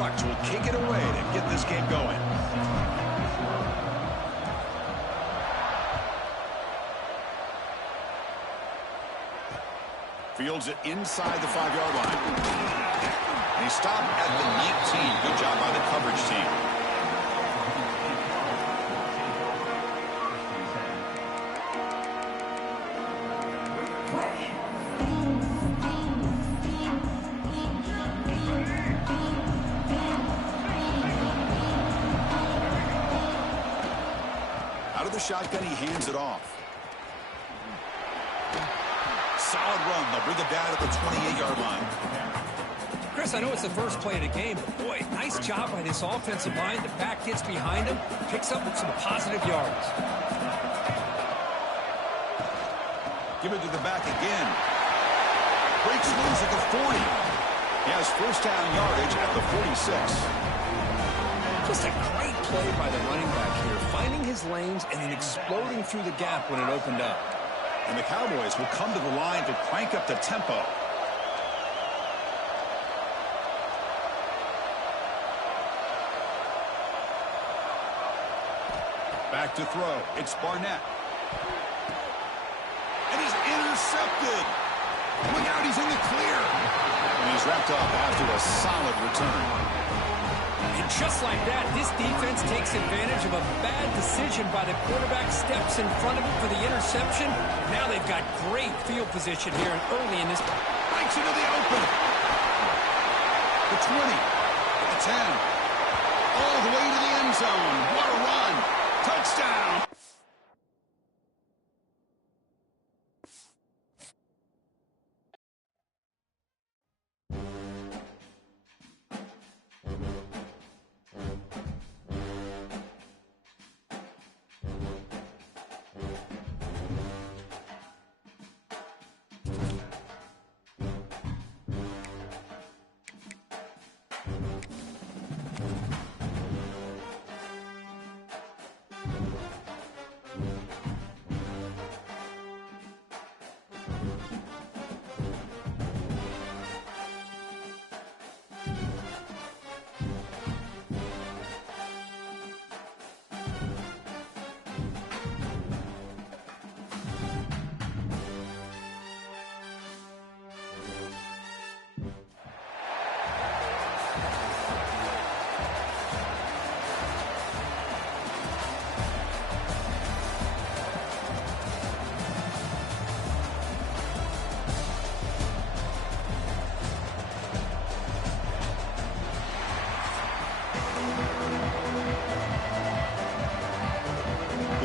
Ducks will kick it away to get this game going. Fields it inside the 5-yard line. And he stopped at the 19. Good job by the coverage team. Out of the shotgun, he hands it off. Solid run. They'll bring it down at the 28-yard line. Chris, I know it's the first play of the game, but boy, nice job by this offensive line. The back gets behind him, picks up some positive yards. Give it to the back again. Breaks loose at the 40. He has first down yardage at the 46. Just a great play by the running back here, finding his lanes and then exploding through the gap when it opened up. And the Cowboys will come to the line to crank up the tempo. Back to throw. It's Barnett. And he's intercepted. Look out, he's in the clear. And he's wrapped up after a solid return. And just like that, this defense takes advantage of a bad decision by the quarterback, steps in front of it for the interception. Now they've got great field position here early in this. Breaks into the open. The 20. The 10. All the way to the end zone. What a run. Touchdown.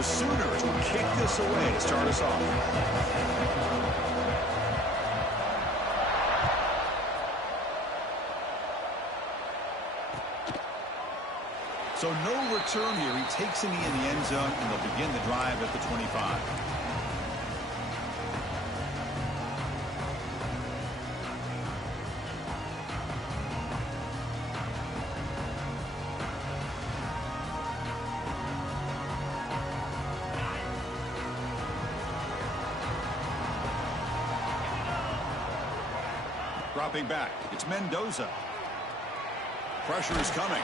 Sooners will kick this away to start us off. So no return here. He takes a knee in the end zone, and they'll begin the drive at the 25. Dropping back, it's Mendoza. Pressure is coming.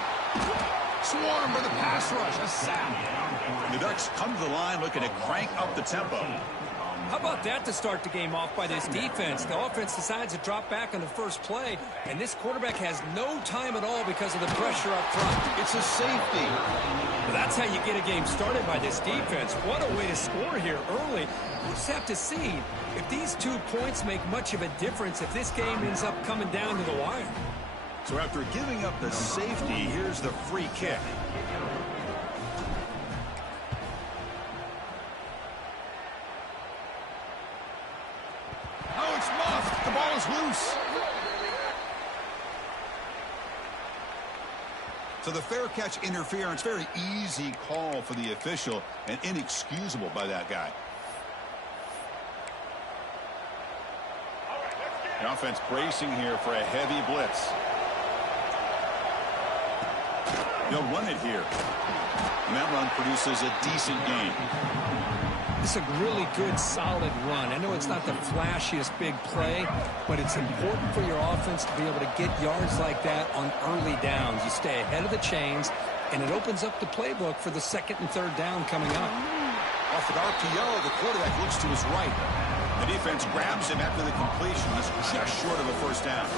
Swarm for the pass rush, a sack. The Ducks come to the line looking to crank up the tempo. How about that to start the game off by this defense? The offense decides to drop back on the first play, and this quarterback has no time at all because of the pressure up front. It's a safety. Well, that's how you get a game started by this defense. What a way to score here early. We'll just have to see if these 2 points make much of a difference if this game ends up coming down to the wire. So after giving up the safety, here's the free kick. Oh, it's muffed. The ball is loose. So the fair catch interference, very easy call for the official and inexcusable by that guy. The offense bracing here for a heavy blitz. They'll run it here. And that run produces a decent gain. It's a really good, solid run. I know it's not the flashiest big play, but it's important for your offense to be able to get yards like that on early downs. You stay ahead of the chains, and it opens up the playbook for the second and third down coming up. Off an RPO, the quarterback looks to his right. The defense grabs him after the completion. That's just short of a first down.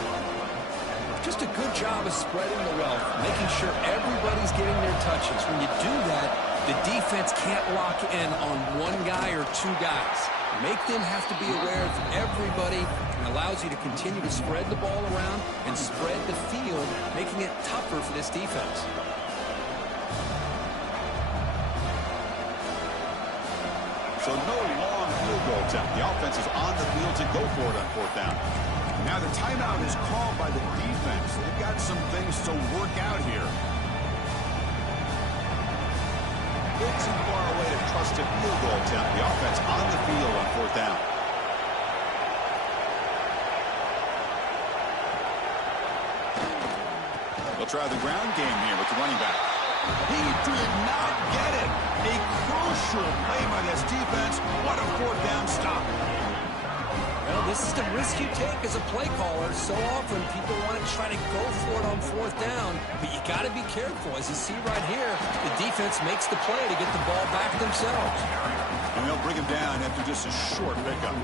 Just a good job of spreading the wealth, making sure everybody's getting their touches. When you do that, the defense can't lock in on one guy or two guys. Make them have to be aware of everybody, and allows you to continue to spread the ball around and spread the field, making it tougher for this defense. So no long field goal attempt. The offense is on the field to go for it on fourth down. Now the timeout is called by the defense. They've got some things to work out here. Bit too far away to trust a field goal attempt. The offense on the field on fourth down. They'll try the ground game here with the running back. He did not get it. A crucial play by this defense. What a fourth down stop. Well, this is the risk you take as a play caller. So often people want to try to go for it on fourth down, but you got to be careful. As you see right here, the defense makes the play to get the ball back themselves. And they'll bring him down after just a short pickup.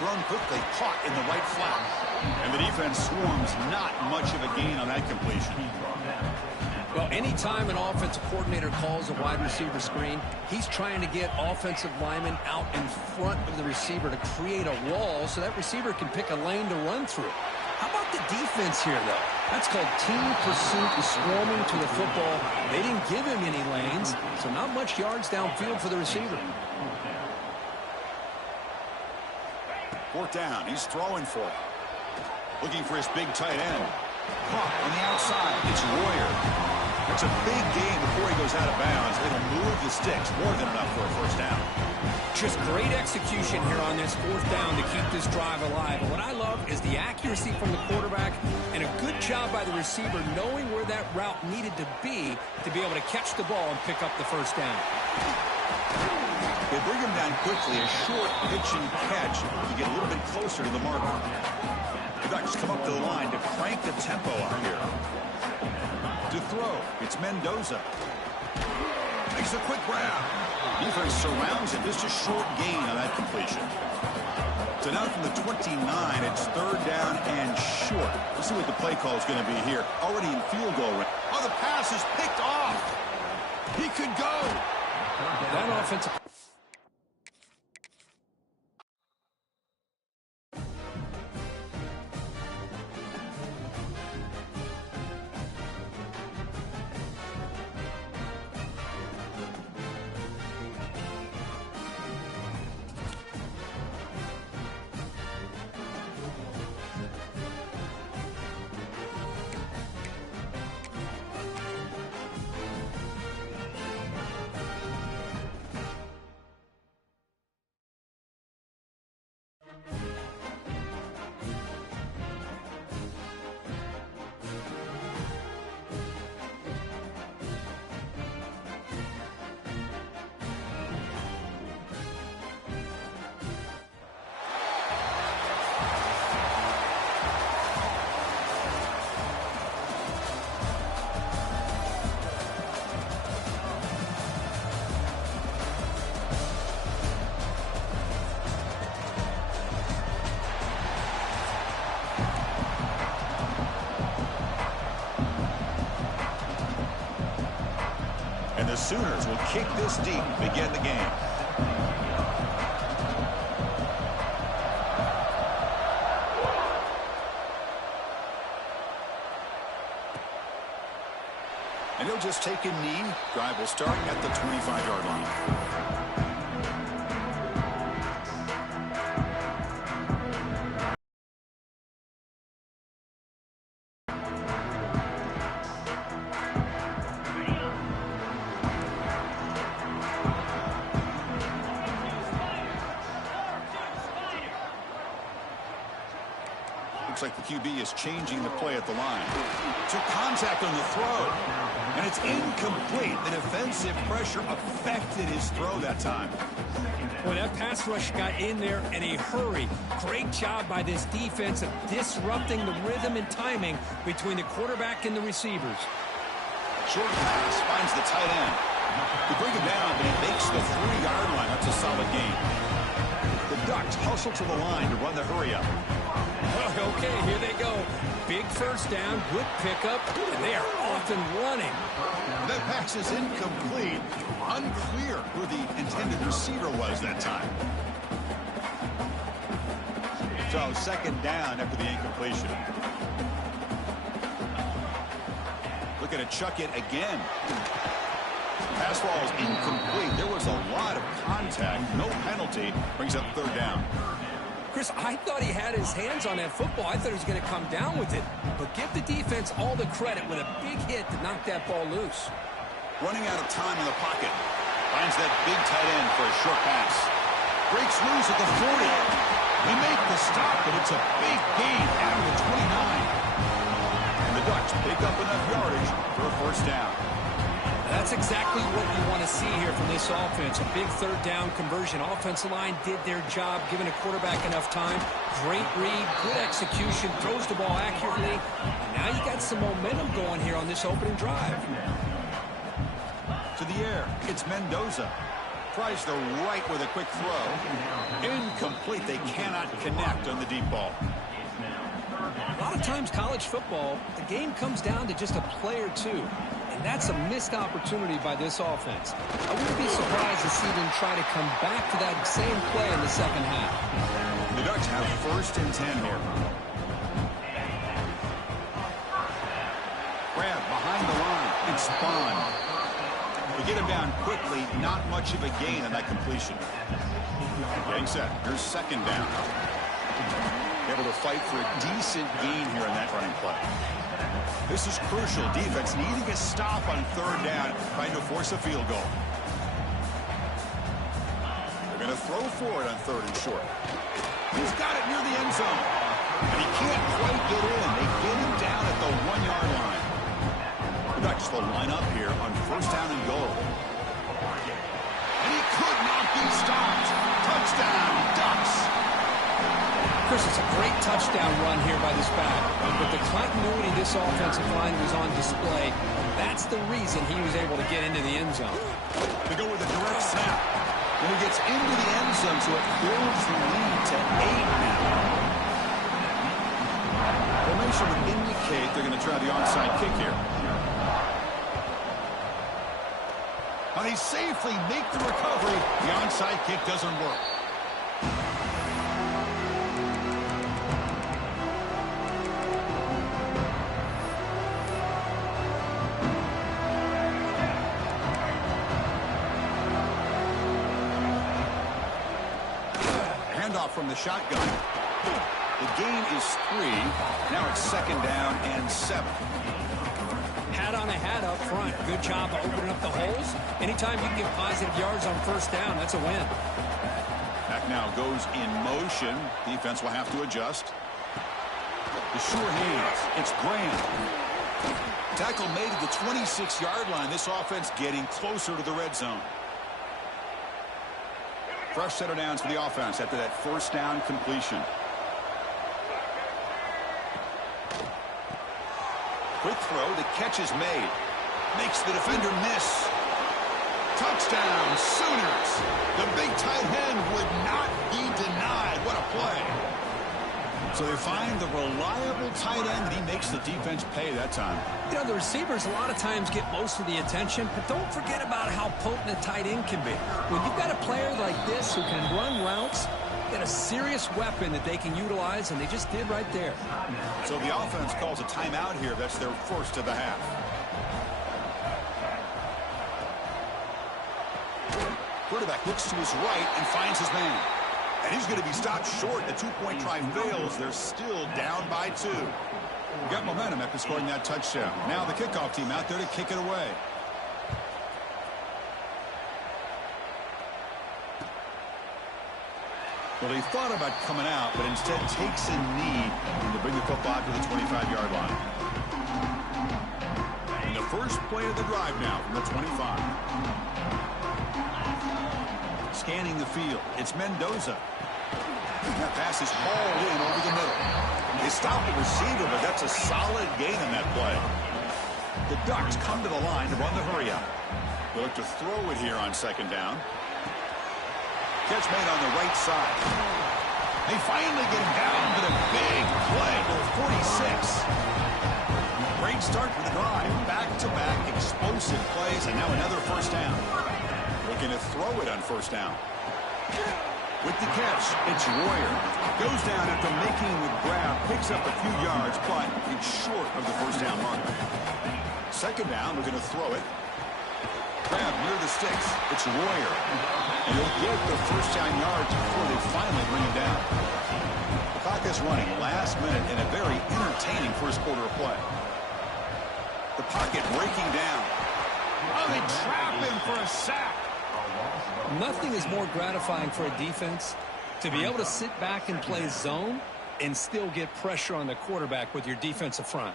Thrown quickly, caught in the right flat. And the defense swarms, not much of a gain on that completion. Well, anytime an offensive coordinator calls a wide receiver screen, he's trying to get offensive linemen out in front of the receiver to create a wall so that receiver can pick a lane to run through. How about the defense here, though? That's called team pursuit and swarming to the football. They didn't give him any lanes, so not much yards downfield for the receiver. Fourth down, he's throwing for it. Looking for his big tight end. Caught on the outside. It's Royer. That's a big gain before he goes out of bounds. It'll move the sticks. More than enough for a first down. Just great execution here on this fourth down to keep this drive alive. And what I love is the accuracy from the quarterback and a good job by the receiver knowing where that route needed to be able to catch the ball and pick up the first down. They bring him down quickly. A short pitch and catch to get a little bit closer to the marker. The Ducks come up to the line to crank the tempo up here. To throw, it's Mendoza. Makes a quick grab. Defense surrounds him. Just a short gain on that completion. So now from the 29, it's third down and short. Let's see what the play call is going to be here. Already in field goal range. Oh, the pass is picked off. He could go. That offensive... And the Sooners will kick this deep to begin the game. And he'll just take a knee. Drive will start at the 25-yard line. Looks like the QB is changing the play at the line. Took contact on the throw, and it's incomplete. The defensive pressure affected his throw that time. Well, that pass rush got in there in a hurry. Great job by this defense of disrupting the rhythm and timing between the quarterback and the receivers. Short pass finds the tight end. They bring him down, but he makes the 3-yard line. That's a solid gain. The Ducks hustle to the line to run the hurry-up. Okay, here they go. Big first down, good pickup, and they are off and running. That pass is incomplete. Unclear who the intended receiver was that time. So second down after the incompletion. Looking to chuck it again. Pass ball is incomplete. There was a lot of contact. No penalty. Brings up third down. Chris, I thought he had his hands on that football. I thought he was going to come down with it. But give the defense all the credit with a big hit to knock that ball loose. Running out of time in the pocket. Finds that big tight end for a short pass. Breaks loose at the 40. They make the stop, but it's a big gain out of the 29. And the Ducks pick up enough yardage for a first down. That's exactly what you want to see here from this offense. A big third down conversion. Offensive line did their job, giving a quarterback enough time. Great read, good execution, throws the ball accurately. Now you got some momentum going here on this opening drive. To the air, it's Mendoza. Tries the right with a quick throw. Incomplete. They cannot connect on the deep ball. A lot of times college football, the game comes down to just a play or two. And that's a missed opportunity by this offense. I wouldn't be surprised to see them try to come back to that same play in the second half. The Ducks have first and 10 here. Grab behind the line and Spawn. They get him down quickly. Not much of a gain on that completion. Getting set. Here's second down. Able to fight for a decent gain here in that running play. This is crucial. Defense needing a stop on third down, trying to force a field goal. They're going to throw for it on third and short. He's got it near the end zone. And he can't quite get in. They get him down at the 1-yard line. The Ducks will line up here on first down and goal. And he could not be stopped. Touchdown, Ducks. Chris, it's a great touchdown run here by this back. But the continuity of this offensive line was on display. That's the reason he was able to get into the end zone. They go with a direct snap. And he gets into the end zone, so it builds the lead to 8 now. Formation would indicate they're going to try the onside kick here. Now they safely make the recovery. The onside kick doesn't work. From the shotgun. The gain is 3. Now it's second down and 7. Hat on a hat up front. Good job of opening up the holes. Anytime you can get positive yards on first down, that's a win. Back now goes in motion. Defense will have to adjust. The sure hands. It's Graham. Tackle made at the 26-yard line. This offense getting closer to the red zone. Fresh set of downs for the offense after that first down completion. Quick throw. The catch is made. Makes the defender miss. Touchdown, Sooners. The big tight end would not be denied. What a play. So they find the reliable tight end, and he makes the defense pay that time. You know, the receivers a lot of times get most of the attention, but don't forget about how potent a tight end can be. When you've got a player like this who can run routes, you got a serious weapon that they can utilize, and they just did right there. So the offense calls a timeout here. That's their first of the half. Quarterback looks to his right and finds his man. And he's going to be stopped short. The two-point try fails. They're still down by 2. Got momentum after scoring that touchdown. Now the kickoff team out there to kick it away. Well, he thought about coming out, but instead takes a knee to bring the football to the 25-yard line. And the first play of the drive now from the 25. Scanning the field, it's Mendoza. That pass is hauled in over the middle. They stopped the receiver, but that's a solid gain on that play. The Ducks come to the line to run the hurry-up. They look to throw it here on second down. Catch made on the right side. They finally get him down for the big play to the 46. Great start for the drive. Back-to-back explosive plays, and now another first down. Looking to throw it on first down. With the catch, it's Royer. Goes down after making the grab, picks up a few yards, but it's short of the first down mark. Second down, we're going to throw it. Grab near the sticks. It's Royer. And he'll get the first down yards before they finally bring him down. The clock is running last minute in a very entertaining first quarter of play. The pocket breaking down. Oh, they trap him for a sack. Nothing is more gratifying for a defense to be able to sit back and play zone and still get pressure on the quarterback with your defensive front.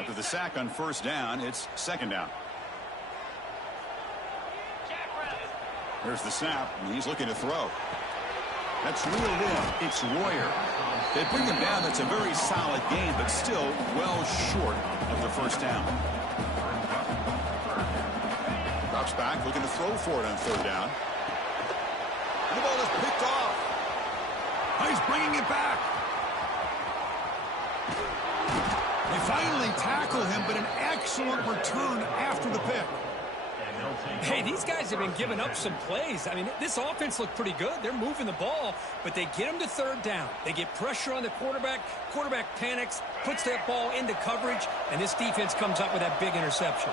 After the sack on first down, it's second down. There's the snap, and he's looking to throw. That's reeled in. It's Royer. They bring him down. That's a very solid gain, but still well short of the first down. Drops back, looking to throw for it on third down. And the ball is picked off. Oh, he's bringing it back. They finally tackle him, but an excellent return after the pick. Hey, these guys have been giving up some plays. I mean, this offense looked pretty good. They're moving the ball, but they get him to third down. They get pressure on the quarterback. Quarterback panics, puts that ball into coverage, and this defense comes up with that big interception.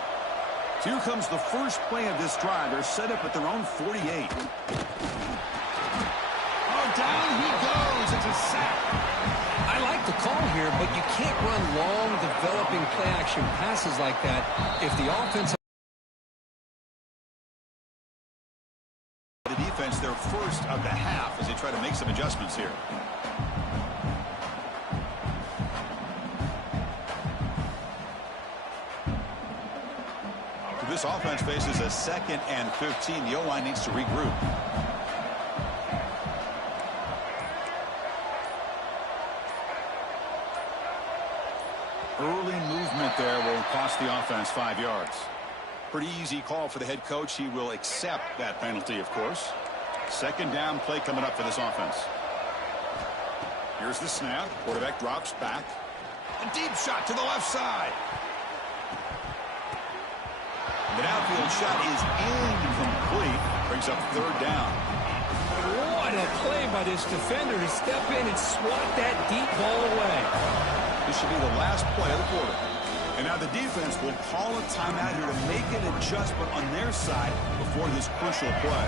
Here comes the first play of this drive. They're set up at their own 48. Oh, down he goes. It's a sack. I like the call here, but you can't run long, developing play-action passes like that if the offense... The defense, their first of the half as they try to make some adjustments here. So this offense faces a 2nd and 15. The O-line needs to regroup. Early movement there will cost the offense 5 yards. Pretty easy call for the head coach. He will accept that penalty, of course. Second down play coming up for this offense. Here's the snap. Quarterback drops back. A deep shot to the left side. The downfield shot is incomplete. Brings up third down. What a play by this defender to step in and swat that deep ball away. This should be the last play of the quarter. And now the defense will call a timeout here to make an adjustment on their side before this crucial play.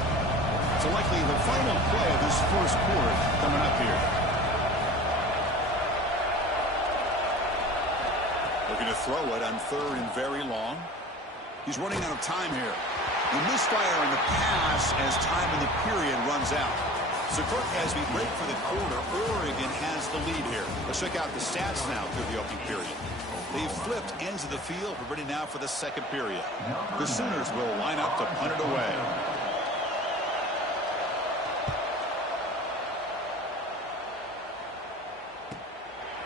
So likely the final play of this first quarter coming up here. Looking to throw it on third and very long. He's running out of time here. The misfire in the pass as time in the period runs out. So Kirk, as we break for the quarter, Oregon has the lead here. Let's check out the stats now through the opening period. They've flipped ends of the field. We're ready now for the second period. The Sooners will line up to punt it away.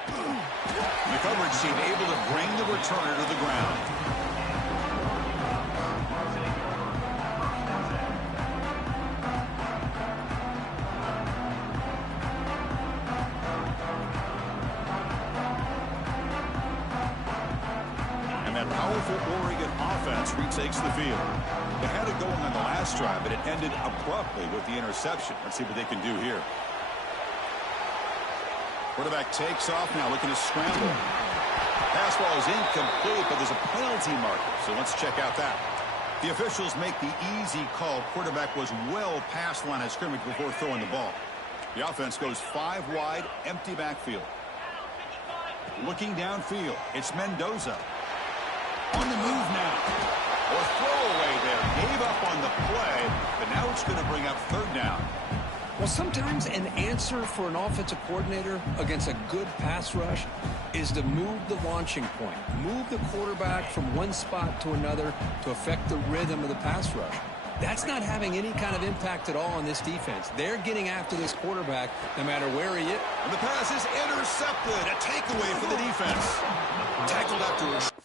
The coverage team able to bring the returner to the ground. Oregon offense retakes the field. They had it going on the last drive, but it ended abruptly with the interception. Let's see what they can do here. Quarterback takes off now, looking to scramble. Pass ball is incomplete, but there's a penalty marker, so let's check out that. The officials make the easy call. Quarterback was well past the line of scrimmage before throwing the ball. The offense goes 5 wide, empty backfield. Looking downfield, it's Mendoza. On the move a throwaway there. Gave up on the play, but now it's going to bring up third down. Well, sometimes an answer for an offensive coordinator against a good pass rush is to move the launching point, move the quarterback from one spot to another to affect the rhythm of the pass rush. That's not having any kind of impact at all on this defense. They're getting after this quarterback no matter where he is. And the pass is intercepted. A takeaway for the defense. Tackled after a...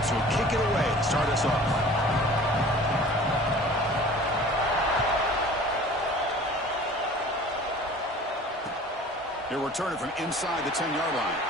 right, so we'll kick it away to start us off. He'll return it from inside the 10-yard line.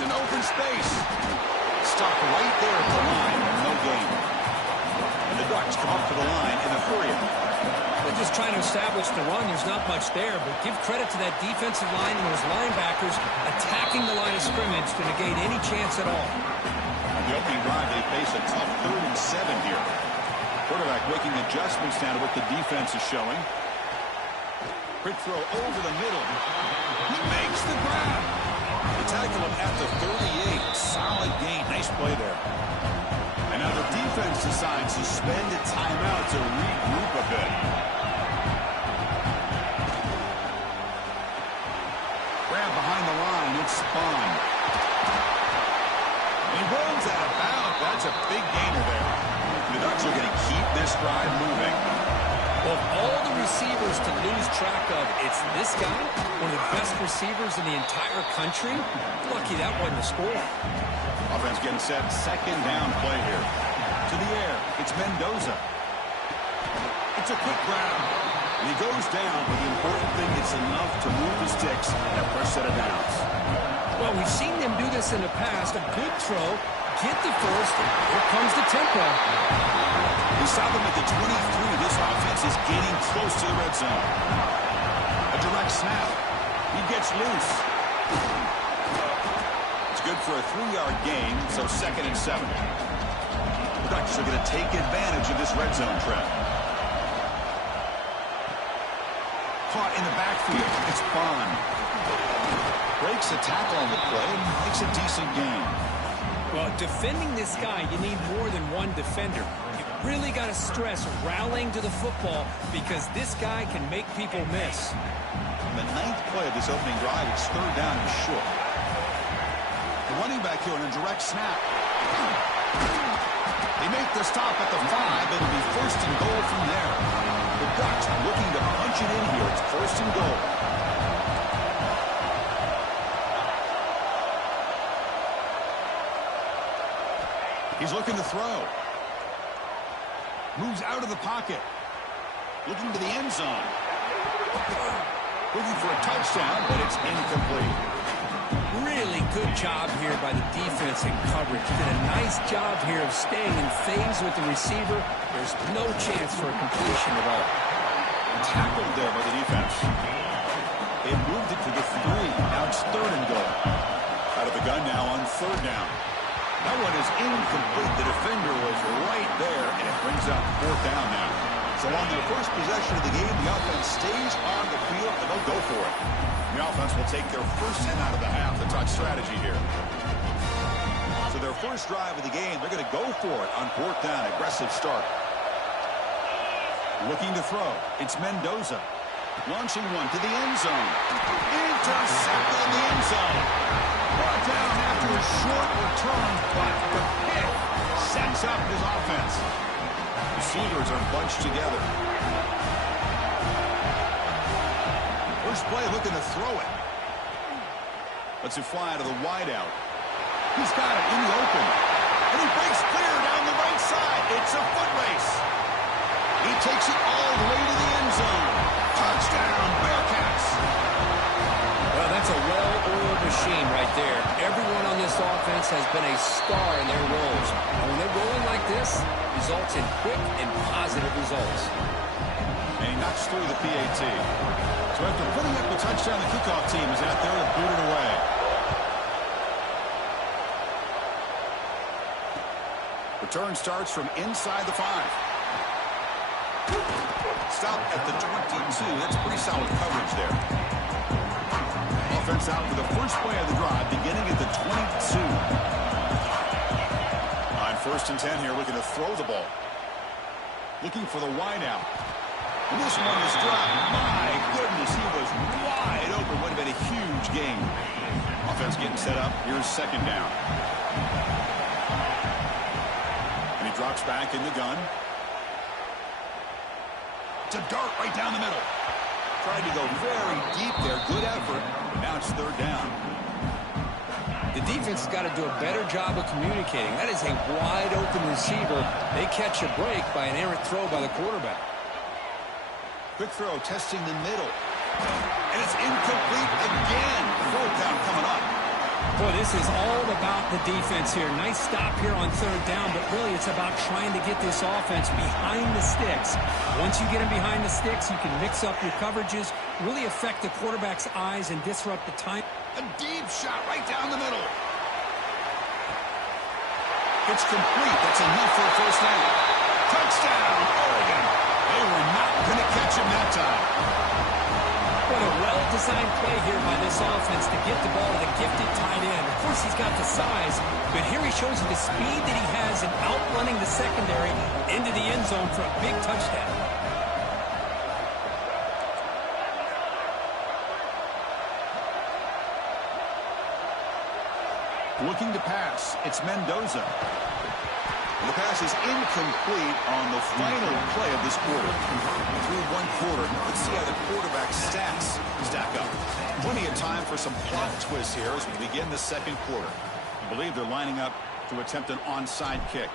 An open space. Stop right there at the line. No gain. And the Ducks come up to the line in a hurry. They're just trying to establish the run. There's not much there, but give credit to that defensive line and those linebackers attacking the line of scrimmage to negate any chance at all. On the opening drive, they face a tough 3rd and 7 here. Quarterback making adjustments now to what the defense is showing. Quick throw over the middle. He makes the grab. They tackle him at the 38. Solid gain. Nice play there. And now the defense decides to spend a timeout to regroup a bit. Grab behind the line. It's Spawn. He rolls out of bounds. That's a big gainer there. The Ducks are going to keep this drive moving. Of all the receivers to lose track of, it's this guy, one of the best receivers in the entire country. Lucky that wasn't a score. Offense getting set. 2nd down play here. To the air. It's Mendoza. It's a quick grab. And he goes down, but the important thing is enough to move the sticks and a fresh set of downs. Well, we've seen them do this in the past. A good throw, get the first, and here comes the tempo. We saw them at the 23. This offense is getting close to the red zone. A direct snap. He gets loose. It's good for a 3-yard gain, so 2nd and 7. The Ducks are going to take advantage of this red zone trap. Caught in the backfield. It's Bond. Breaks a tackle on the play and makes a decent gain. Well, defending this guy, you need more than one defender. Really got to stress rallying to the football because this guy can make people miss. The 9th play of this opening drive, it's 3rd down and short. The running back here on a direct snap. They make the stop at the 5. It'll be 1st and goal from there. The Ducks looking to punch it in here. It's 1st and goal. He's looking to throw. Moves out of the pocket. Looking to the end zone. Looking for a touchdown, but it's incomplete. Really good job here by the defense in coverage. Did a nice job here of staying in phase with the receiver. There's no chance for a completion at all. Tackled there by the defense. They moved it to the 3. Now it's 3rd and goal. Out of the gun now on 3rd down. That one is incomplete. The defender was right there, and it brings up 4th down now. So on their first possession of the game, the offense stays on the field, and they'll go for it. The offense will take their first 10 out of the half. The touch strategy here. So their first drive of the game, they're going to go for it on 4th down. Aggressive start. Looking to throw. It's Mendoza. Launching one to the end zone. Intercepted in the end zone. Brought down after a short return, but the pick sets up his offense. Receivers are bunched together. First play looking to throw it. Lets it fly out of the wideout. He's got it in the open. And he breaks clear down the right side. It's a foot race. He takes it all the way to the end zone. Touchdown, Bearcats. Well, that's a well-oiled machine right there. Everyone on this offense has been a star in their roles. And when they're rolling like this, results in quick and positive results. And he knocks through the PAT. So after putting up the touchdown, the kickoff team is out there to boot it away. Return starts from inside the 5. Stop at the 22. That's pretty solid coverage there. Offense out for the first play of the drive, beginning at the 22. On 1st and 10 here, looking to throw the ball. Looking for the wide out. And this one is dropped. My goodness, he was wide open. Would have been a huge gain. Offense getting set up. Here's second down. And he drops back in the gun. It's a dart right down the middle. Tried to go very deep there. Good effort. Now it's third down. The defense has got to do a better job of communicating. That is a wide-open receiver. They catch a break by an errant throw by the quarterback. Quick throw, testing the middle. And it's incomplete again. Fourth down coming up. Boy, this is all about the defense here. Nice stop here on third down, but really it's about trying to get this offense behind the sticks. Once you get them behind the sticks, you can mix up your coverages, really affect the quarterback's eyes and disrupt the time. A deep shot right down the middle. It's complete. That's enough for a first down. Touchdown, Oregon. They were not going to catch him that time. What a well-designed play here by this offense to get the ball to the gifted tight end. Of course, he's got the size, but here he shows you the speed that he has in outrunning the secondary into the end zone for a big touchdown. Looking to pass. It's Mendoza. The pass is incomplete on the final play of this quarter. Through one quarter, let's see how the quarterback's stats stack up. Plenty of time for some plot twists here as we begin the second quarter. I believe they're lining up to attempt an onside kick.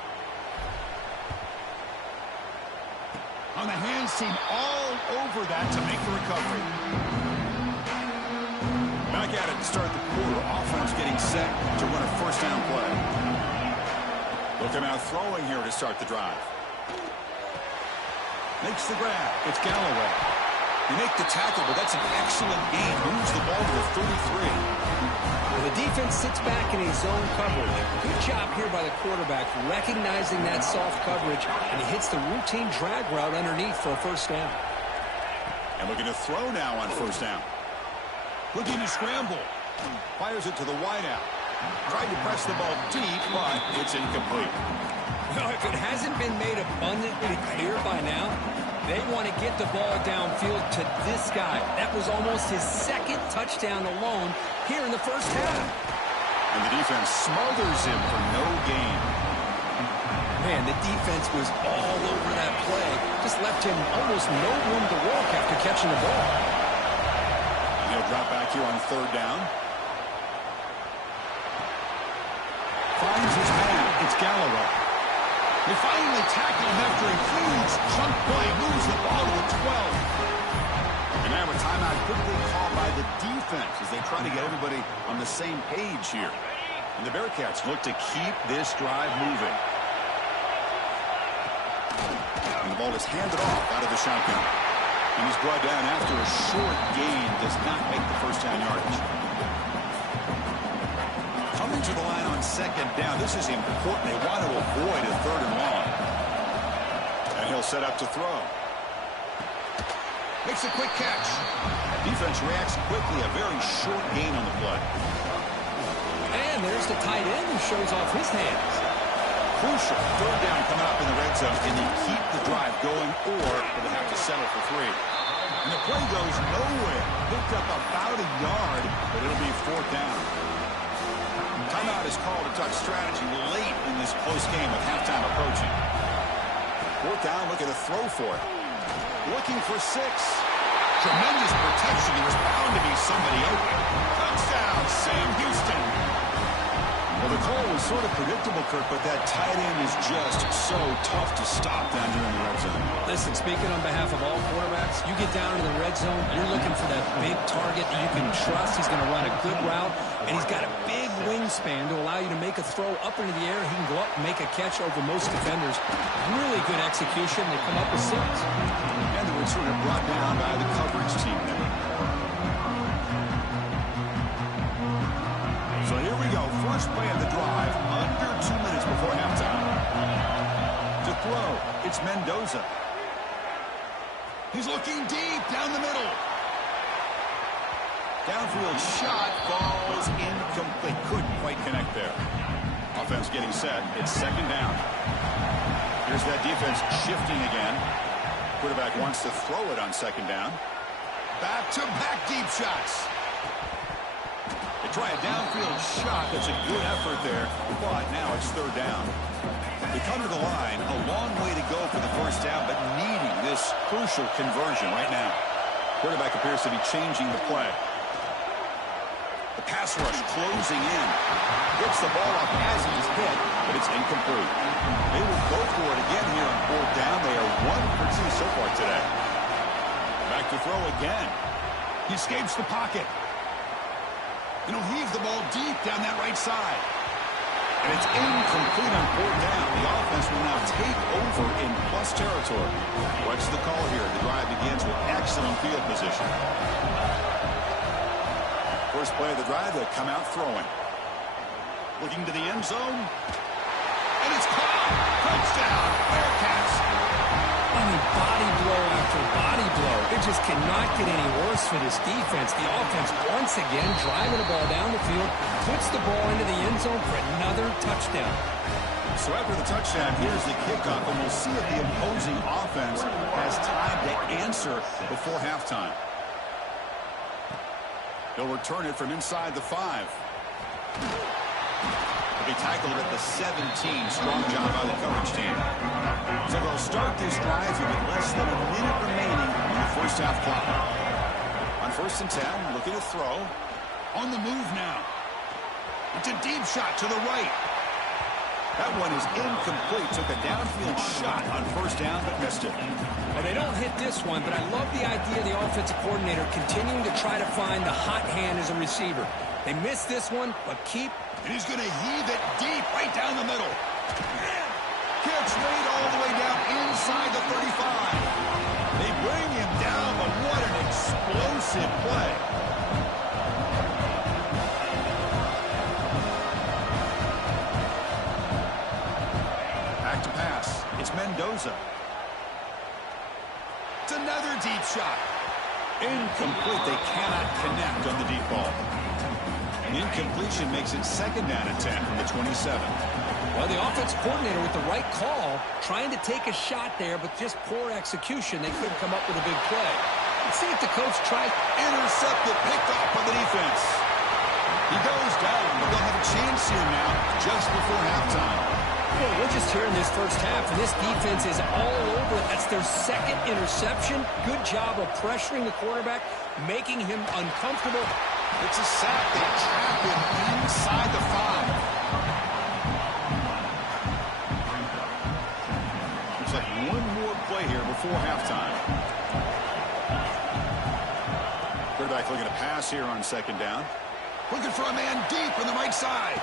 On the hands team all over that to make the recovery. Back at it to start the quarter. Offense getting set to run a first down play. Looking out throwing here to start the drive. Makes the grab. It's Galloway. You make the tackle, but that's an excellent gain. Moves the ball to the 33. Well, the defense sits back in his zone coverage. Good job here by the quarterback, recognizing that soft coverage, and he hits the routine drag route underneath for a first down. And looking to throw now on first down. Looking to scramble. Fires it to the wideout. Tried to press the ball deep, but it's incomplete. Now, if it hasn't been made abundantly clear by now, they want to get the ball downfield to this guy. That was almost his second touchdown alone here in the first half. And the defense smothers him for no gain. Man, the defense was all over that play. Just left him almost no room to walk after catching the ball. And he'll drop back here on third down. Finds his man. It's Galloway. They finally tackle him after a huge chunk play. Moves the ball to the 12. And now a timeout quickly called by the defense as they try to get everybody on the same page here. And the Bearcats look to keep this drive moving. And the ball is handed off out of the shotgun. And he's brought down after a short gain. Does not make the first down yardage. Coming to the line on second down. This is important. They want to avoid a third and long. And he'll set up to throw. Makes a quick catch. Defense reacts quickly. A very short gain on the play. And there's the tight end who shows off his hands. Crucial. Third down coming up in the red zone. Can they keep the drive going, or will they have to settle for 3? And the play goes nowhere. Picked up about a yard, but it'll be fourth down. Timeout is called to talk strategy late in this close game with halftime approaching. Fourth down, looking to throw for it. Looking for 6. Tremendous protection. There was bound to be somebody open. Touchdown, Sam Houston. Well, the call was sort of predictable, Kirk, but that tight end is just so tough to stop down here in the red zone. Listen, speaking on behalf of all quarterbacks, you get down to the red zone, you're looking for that big target that you can trust. He's going to run a good route, and he's got a big wingspan to allow you to make a throw up into the air. He can go up and make a catch over most defenders. Really good execution. They come up with 6. And they were sort of brought down by the coverage team there. So here we go. First play of the drive. Under 2 minutes before halftime. To throw, it's Mendoza. He's looking deep down the middle. Downfield shot falls incomplete. Couldn't quite connect there. Offense getting set. It's second down. Here's that defense shifting again. Quarterback wants to throw it on second down. Back-to-back deep shots. They try a downfield shot. That's a good effort there, but now it's third down. They come to the line, a long way to go for the first down, but needing this crucial conversion right now. Quarterback appears to be changing the play. The pass rush closing in. Gets the ball off as he's hit, but it's incomplete. They will go for it again here on fourth down. They are 1 for 2 so far today. Back to throw again. He escapes the pocket. And he'll heave the ball deep down that right side. And it's incomplete on fourth down. The offense will now take over in plus territory. What's the call here? The drive begins with excellent field position. First play of the drive, they'll come out throwing. Looking to the end zone. And it's caught. Touchdown. Bearcats. I mean, body blow after body blow. It just cannot get any worse for this defense. The offense, once again, driving the ball down the field, puts the ball into the end zone for another touchdown. So after the touchdown, here's the kickoff, and we'll see if the opposing offense has time to answer before halftime. They'll return it from inside the 5. They tackled at the 17. Strong job by the coverage team. So they'll start this drive here with less than a minute remaining in the first half clock. On 1st and 10, looking to throw. On the move now. It's a deep shot to the right. That one is incomplete. Took a downfield shot on first down, but missed it. Well, they don't hit this one, but I love the idea of the offensive coordinator continuing to try to find the hot hand as a receiver. They missed this one, but keep. And he's going to heave it deep right down the middle. Gets laid all the way down inside the 35. They bring him down, but what an explosive play. Back to pass. It's Mendoza. It's another deep shot. Incomplete. They cannot connect on the deep ball. An incompletion makes it second down and 10 from the 27. Well, the offensive coordinator with the right call, trying to take a shot there, but just poor execution. They couldn't come up with a big play. Let's see if the coach tries. Intercepted, picked off by the defense. He goes down, but they'll have a chance here now just before halftime. Well, we're just here in this first half, and this defense is all over it. That's their second interception. Good job of pressuring the quarterback, making him uncomfortable. It's a sack. They trap him inside the 5. Looks like one more play here before halftime. Quarterback looking to pass here on second down. Looking for a man deep on the right side.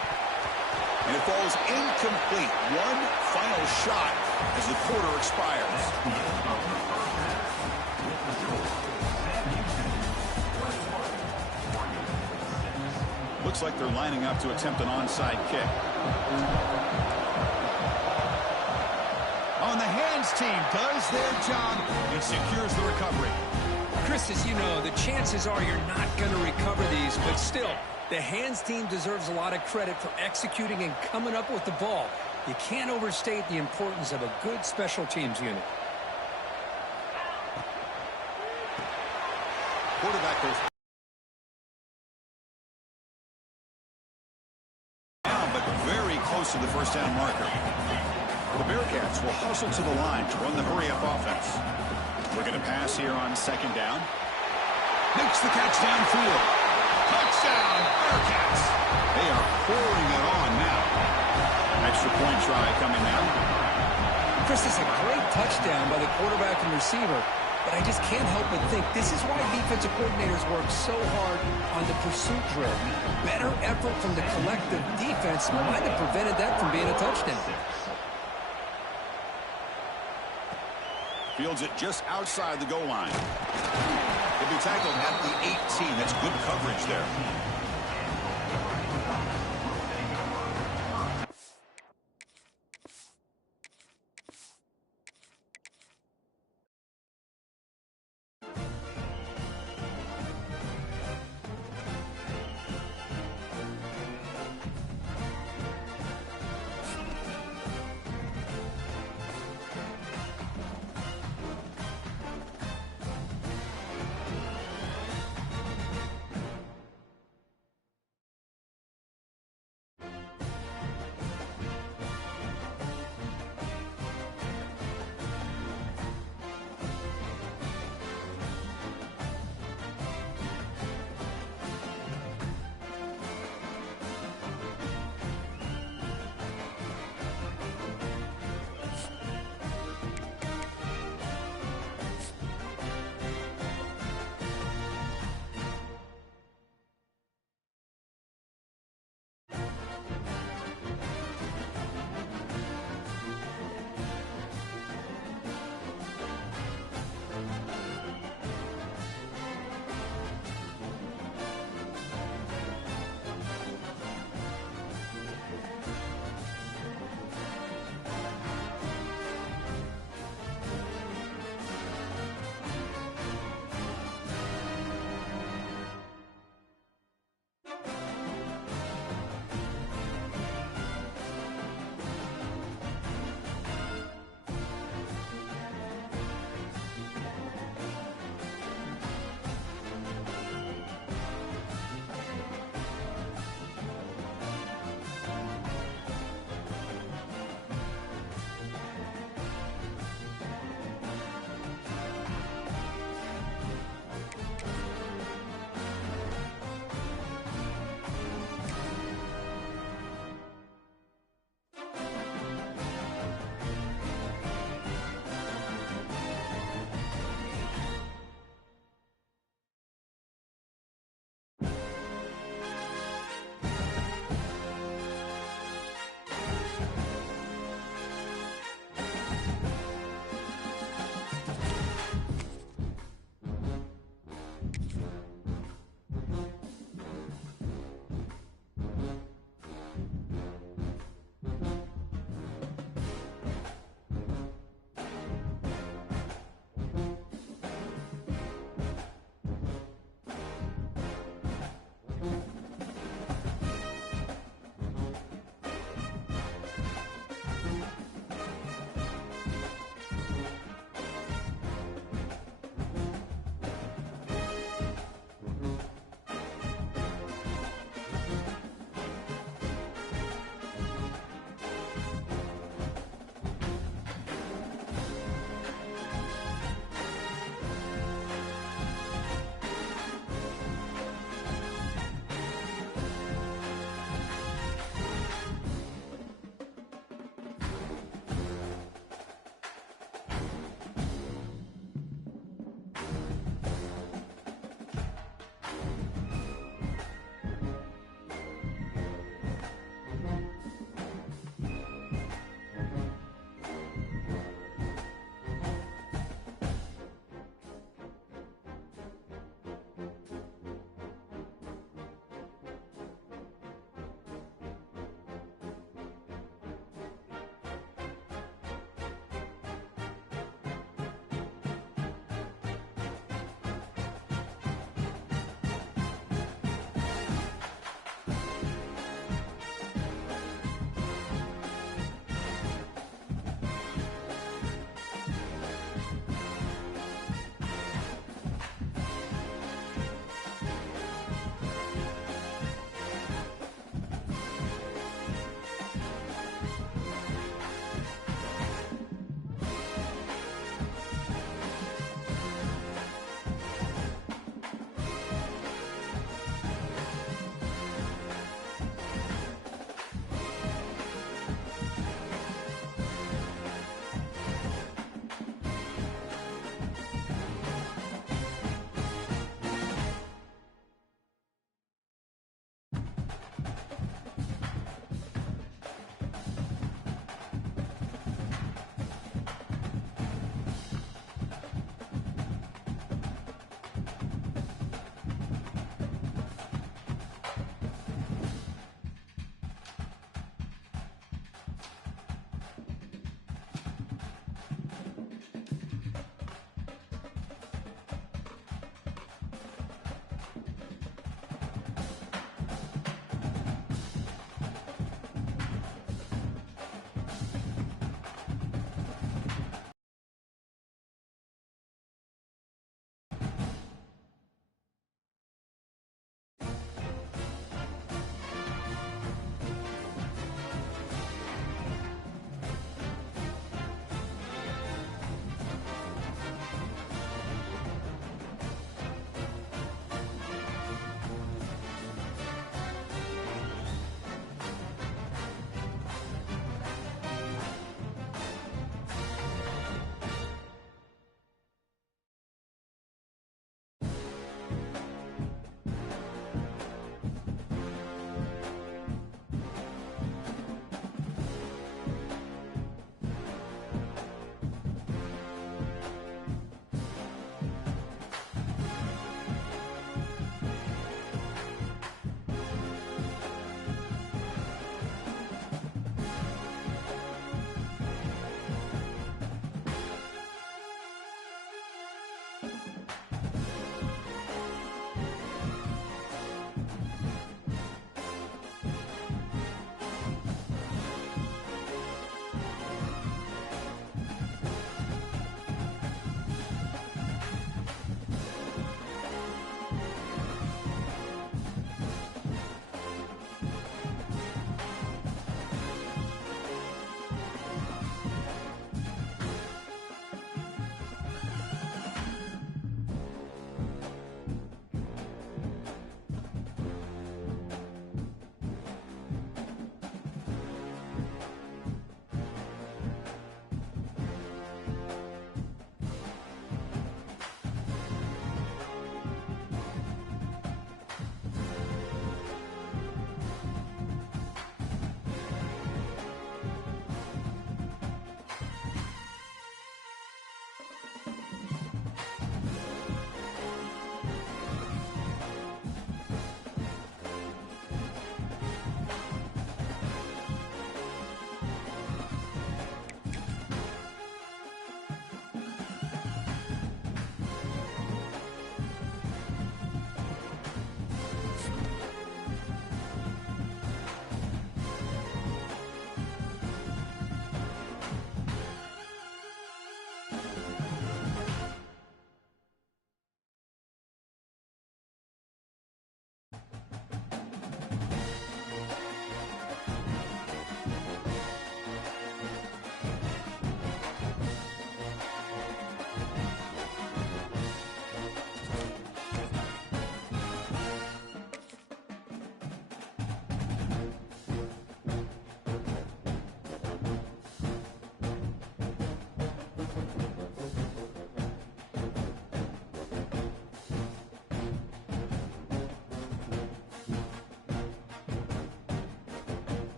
And it falls incomplete. One final shot as the quarter expires. Looks like they're lining up to attempt an onside kick. On the hands team does their job and secures the recovery. Chris, as you know, the chances are you're not going to recover these, but still, the hands team deserves a lot of credit for executing and coming up with the ball. You can't overstate the importance of a good special teams unit. Quarterback goes down, but very close to the first down marker. The Bearcats will hustle to the line to run the hurry-up offense. Looking to pass here on second down. Makes the catch downfield. Touchdown, Bearcats. They are pouring it on now. Extra point try coming now. Chris, this is a great touchdown by the quarterback and receiver, but I just can't help but think this is why defensive coordinators work so hard on the pursuit drill. Better effort from the collective defense might have prevented that from being a touchdown. Fields it just outside the goal line. He'll be tackled at the 18. That's good coverage there.